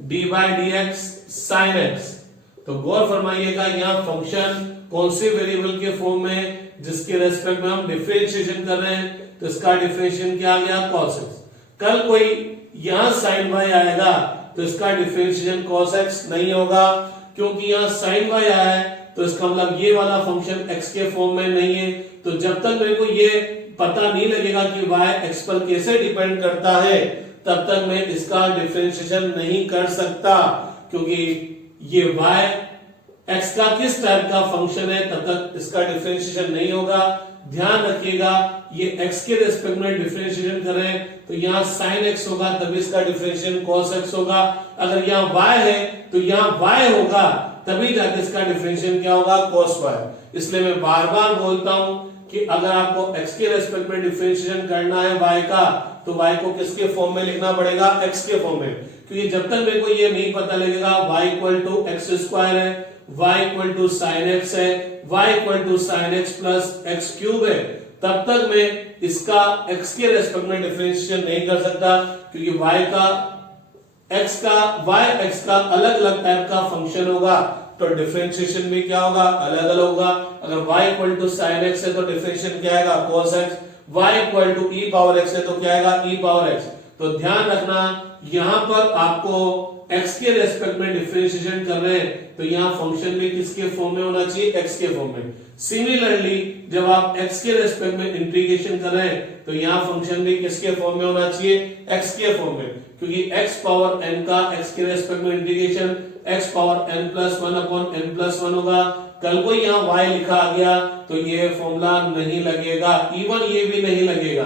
d by dx sin x। तो गौर फरमाइएगा यहां फंक्शन कौन से वेरिएबल के फॉर्म में? जिसके रेस्पेक्ट में हम डिफरेंशिएशन कर रहे हैं तो इसका डिफरेंशिएशन क्या आ गया? cos x। कल कोई यहां sin y आएगा तो इसका डिफरेंशिएशन cos x नहीं होगा क्योंकि यहां sin y आया है तो इसका मतलब ये वाला फंक्शन x के फॉर्म में नहीं है। तो जब तक मेरे को ये पता नहीं लगेगा कि y x पर कैसे डिपेंड करता है तब तक मैं इसका डिफरेंशिएशन नहीं कर सकता, क्योंकि ये y x का किस टाइप का फंक्शन है तब तक इसका डिफरेंशिएशन नहीं होगा। ध्यान रखिएगा ये x के रेस्पेक्ट में डिफरेंशिएशन कर रहे हैं तो यहाँ sin x होगा तभी इसका डिफरेंशिएशन cos x होगा। अगर यहाँ y है तो यहाँ y होगा तभी जाके इसका डिफरेंशिएशन क्या होगा? cos y। इसलिए मैं बार बार बोलता हूं कि अगर आपको x के रेस्पेक्ट में डिफरेंशिएशन करना है y का तो y को किसके फॉर्म में लिखना पड़ेगा? x के फॉर्म में। क्योंकि जब तक मेरे को ये नहीं पता लगेगा y equal to x square है, y equal to sine x है, y equal to sine x plus x cube है, तब तक मैं इसका x के रेस्पेक्ट में डिफरेंशिएशन नहीं कर सकता, क्योंकि y x का अलग अलग टाइप का फंक्शन होगा तो डिफरेंशिएशन भी क्या होगा? अलग अलग होगा। अगर y equal to sine x है तो डिफरेंशिएशन क्या आएगा? cos x। y equal to e power x है तो क्या आएगा? e power x। तो ध्यान रखना यहां पर आपको x के रेस्पेक्ट में डिफरेंशिएशन कर रहे हैं तो यहाँ फंक्शन भी किसके फॉर्म में होना चाहिए? x के फॉर्म में। सिमिलरली जब आप x के रेस्पेक्ट में इंटीग्रेशन कर रहे हैं तो यहाँ फंक्शन भी किसके फॉर्म में होना चाहिए? x के फॉर्म में, क्योंकि x पावर n का x के रेस्पेक्ट में integration x power n plus 1 upon n plus 1 होगा। कल को यहाँ y लिखा आ गया तो ये फॉर्मूला नहीं लगेगा, इवन ये भी नहीं लगेगा,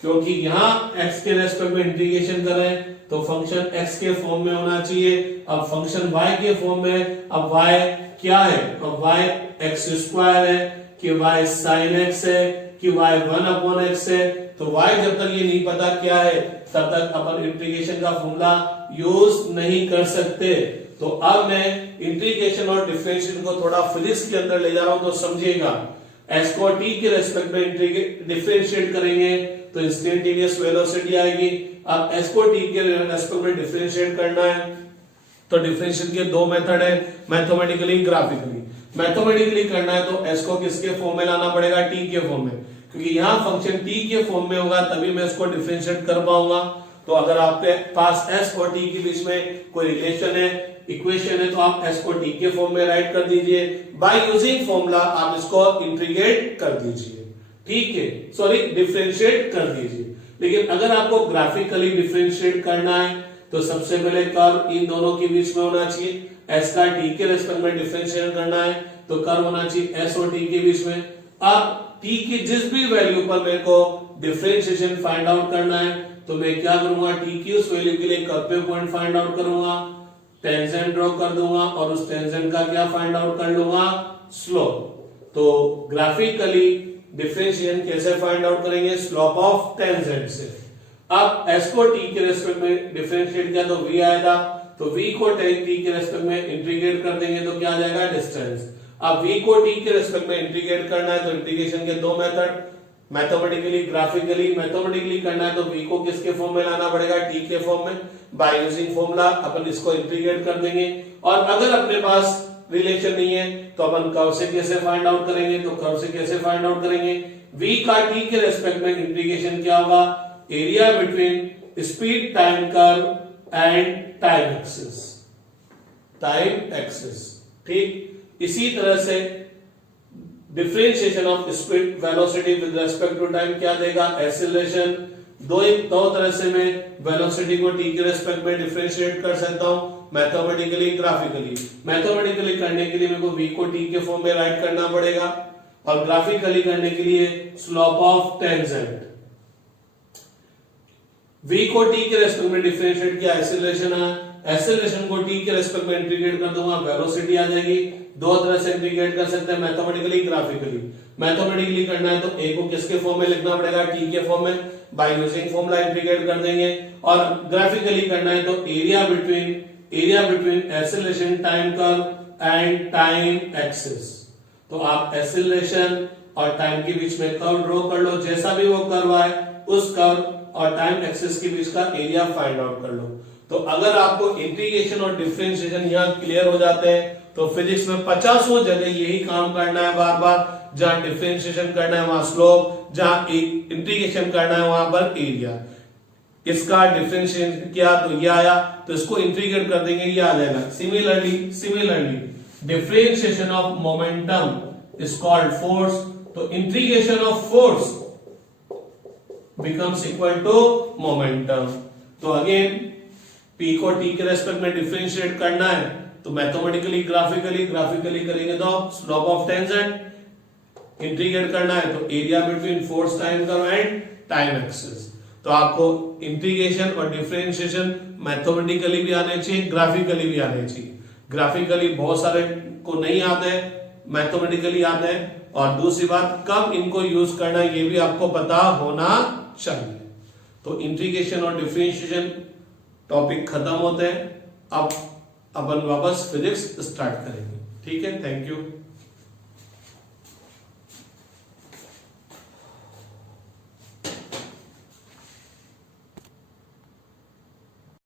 क्योंकि यहाँ x के रेस्पेक्ट में इंटीग्रेशन कर रहे हैं तो फंक्शन x के फॉर्म में होना चाहिए। अब फंक्शन y के फॉर्म में, अब y क्या है? अब y x स्क्वायर है कि y sin x है कि y 1 अपॉन x है। तो y जब तक ये नहीं पता क्या है तब तक अपन इंटीग्रेशन का फॉर्मूला यूज नहीं कर सकते। तो अब मैं इंटीग्रेशन और डिफरेंशिएशन को थोड़ा फिजिक्स के अंदर ले जा रहा हूं, तो समझिएगा s को t के रेस्पेक्ट में डिफरेंशिएट करेंगे तो इंस्टेंटेनियस वेलोसिटी आएगी। अब s को t के रेस्पेक्ट में डिफरेंशिएट करना है तो डिफरेंशिएशन के दो मेथड है, मैथमेटिकली ग्राफिकली। मैथमेटिकली करना है तो s को किसके फॉर्म में लाना पड़ेगा? t के फॉर्म में, क्योंकि यहाँ फंक्शन t के फॉर्म में होगा तभी मैं इसको डिफरेंशिएट कर पाऊंगा। तो अगर आपके पास s और t के बीच में कोई रिलेशन है इक्वेशन है तो आप s को t के फॉर्म में राइट कर दीजिए, बाय यूजिंग फॉर्मूला आप इसको इंटीग्रेट कर दीजिए, ठीक है, सॉरी डिफरेंशिएट कर दीजिए। लेकिन अगर आपको ग्राफिकली डिफरेंशिएट करना है तो सबसे पहले कर्व इन दोनों के बीच में होना चाहिए, s का t के रेस्पेक्ट में डिफरेंशिएट करना है तो कर्व होना चाहिए s और t के बीच में। अब t की जिस भी वैल्यू पर मेरे को डिफरेंशिएशन फाइंड आउट करना है तो मैं क्या करूंगा, t की उस वैल्यू के लिए कर्व पे पॉइंट फाइंड आउट करूंगा, टेंजेंट ड्रॉ कर दूंगा और उस टेंजेंट का क्या फाइंड आउट कर लूंगा, स्लोप। तो ग्राफिकली डिफरेंशिएशन कैसे फाइंड आउट करेंगे, स्लोप ऑफ टेंजेंट से। अब s को t के रेस्पेक्ट में डिफरेंशिएट किया तो v आया था, तो v को t के रेस्पेक्ट में इंटीग्रेट कर देंगे तो क्या आ जाएगा, डिस्टेंस। अब v को t के रेस्पेक्ट में इंटीग्रेट करना है तो इंटीग्रेशन के दो मेथड, मैथमेटिकली ग्राफिकली। मैथमेटिकली करना है तो v को किसके फॉर्म में लाना पड़ेगा, t के फॉर्म में, बाय यूजिंग फॉर्मूला अपन इसको इंटीग्रेट कर देंगे। और अगर अपने पास रिलेशन नहीं है तो अपन कर्व से कैसे फाइंड आउट करेंगे, तो कर्व से कैसे फाइंड आउट करेंगे, v का t के रेस्पेक्ट में इंटीग्रेशन क्या होगा, area between speed time curve and time axis, time axis, ठीक। इसी तरह से differentiation of speed velocity with respect to time क्या देगा, एक्सीलरेशन। दो तरह से मैं वेलोसिटी को t के रेस्पेक्ट में डिफरेंशिएट कर सकता हूं, मैथमेटिकली ग्राफिकली। मैथमेटिकली करने के लिए मेरे को v को t के फॉर्म में राइट करना पड़ेगा और ग्राफिकली करने के लिए स्लोप ऑफ टेंजेंट। v को t के रेस्पेक्ट में डिफरेंशिएट किया, एक्सीलरेशन है, एक्सीलरेशन को t के रेस्पेक्ट में इंटीग्रेट कर दूंगा, वेलोसिटी आ जाएगी। दो तरह से इंटीग्रेट कर सकते हैं, मैथमेटिकली ग्राफिकली। मैथमेटिकली करना है तो a को किसके फॉर्म में लिखना पड़ेगा, t के फॉर्म में, बाय यूजिंग फॉर्मूला इंटीग्रेट कर देंगे। और ग्राफिकली करना है तो area between acceleration time curve and time axis. तो आप एक्सीलरेशन और टाइम के बीच में कर्व ड्रॉ कर लो, जैसा भी वो कर्व आए उस कर्व और टाइम एक्सिस के बीच का एरिया फाइंड आउट कर लो। तो अगर आपको इंटीग्रेशन और डिफरेंशिएशन यहाँ क्लियर हो जाते हैं तो फिजिक्स में 50 जगह यही काम करना है बार बार, जहां डिफरेंशिएशन करना है वहां स्लोप, जहां इंटीग्रेशन करना है वहां पर एरिया। इसका डिफरेंशिएशन किया तो ये आया, तो इसको इंटीग्रेट कर देंगे, ये आ जाएगा। Similarly differentiation of momentum is called force, तो integration of force becomes equal to momentum। तो अगेन p को t के रेस्पेक्ट में डिफरेंशिएट करना है तो मैथमेटिकली ग्राफिकली करेंगे तो स्लोप ऑफ टेंजेंट, इंटीग्रेट करना है तो area between force time curve and time axis. तो आपको इंटीग्रेशन और डिफरेंशिएशन मैथमेटिकली भी आने चाहिए, ग्राफिकली भी आने चाहिए। ग्राफिकली बहुत सारे को नहीं आते हैं, मैथमेटिकली आते हैं। और दूसरी बात, कब इनको यूज करना है ये भी आपको पता होना चाहिए। तो इंटीग्रेशन और डिफरेंशिएशन टॉपिक खत्म होते हैं, अब अपन वापस फिजिक्स स्टार्ट करेंगे, ठीक है। Thank you.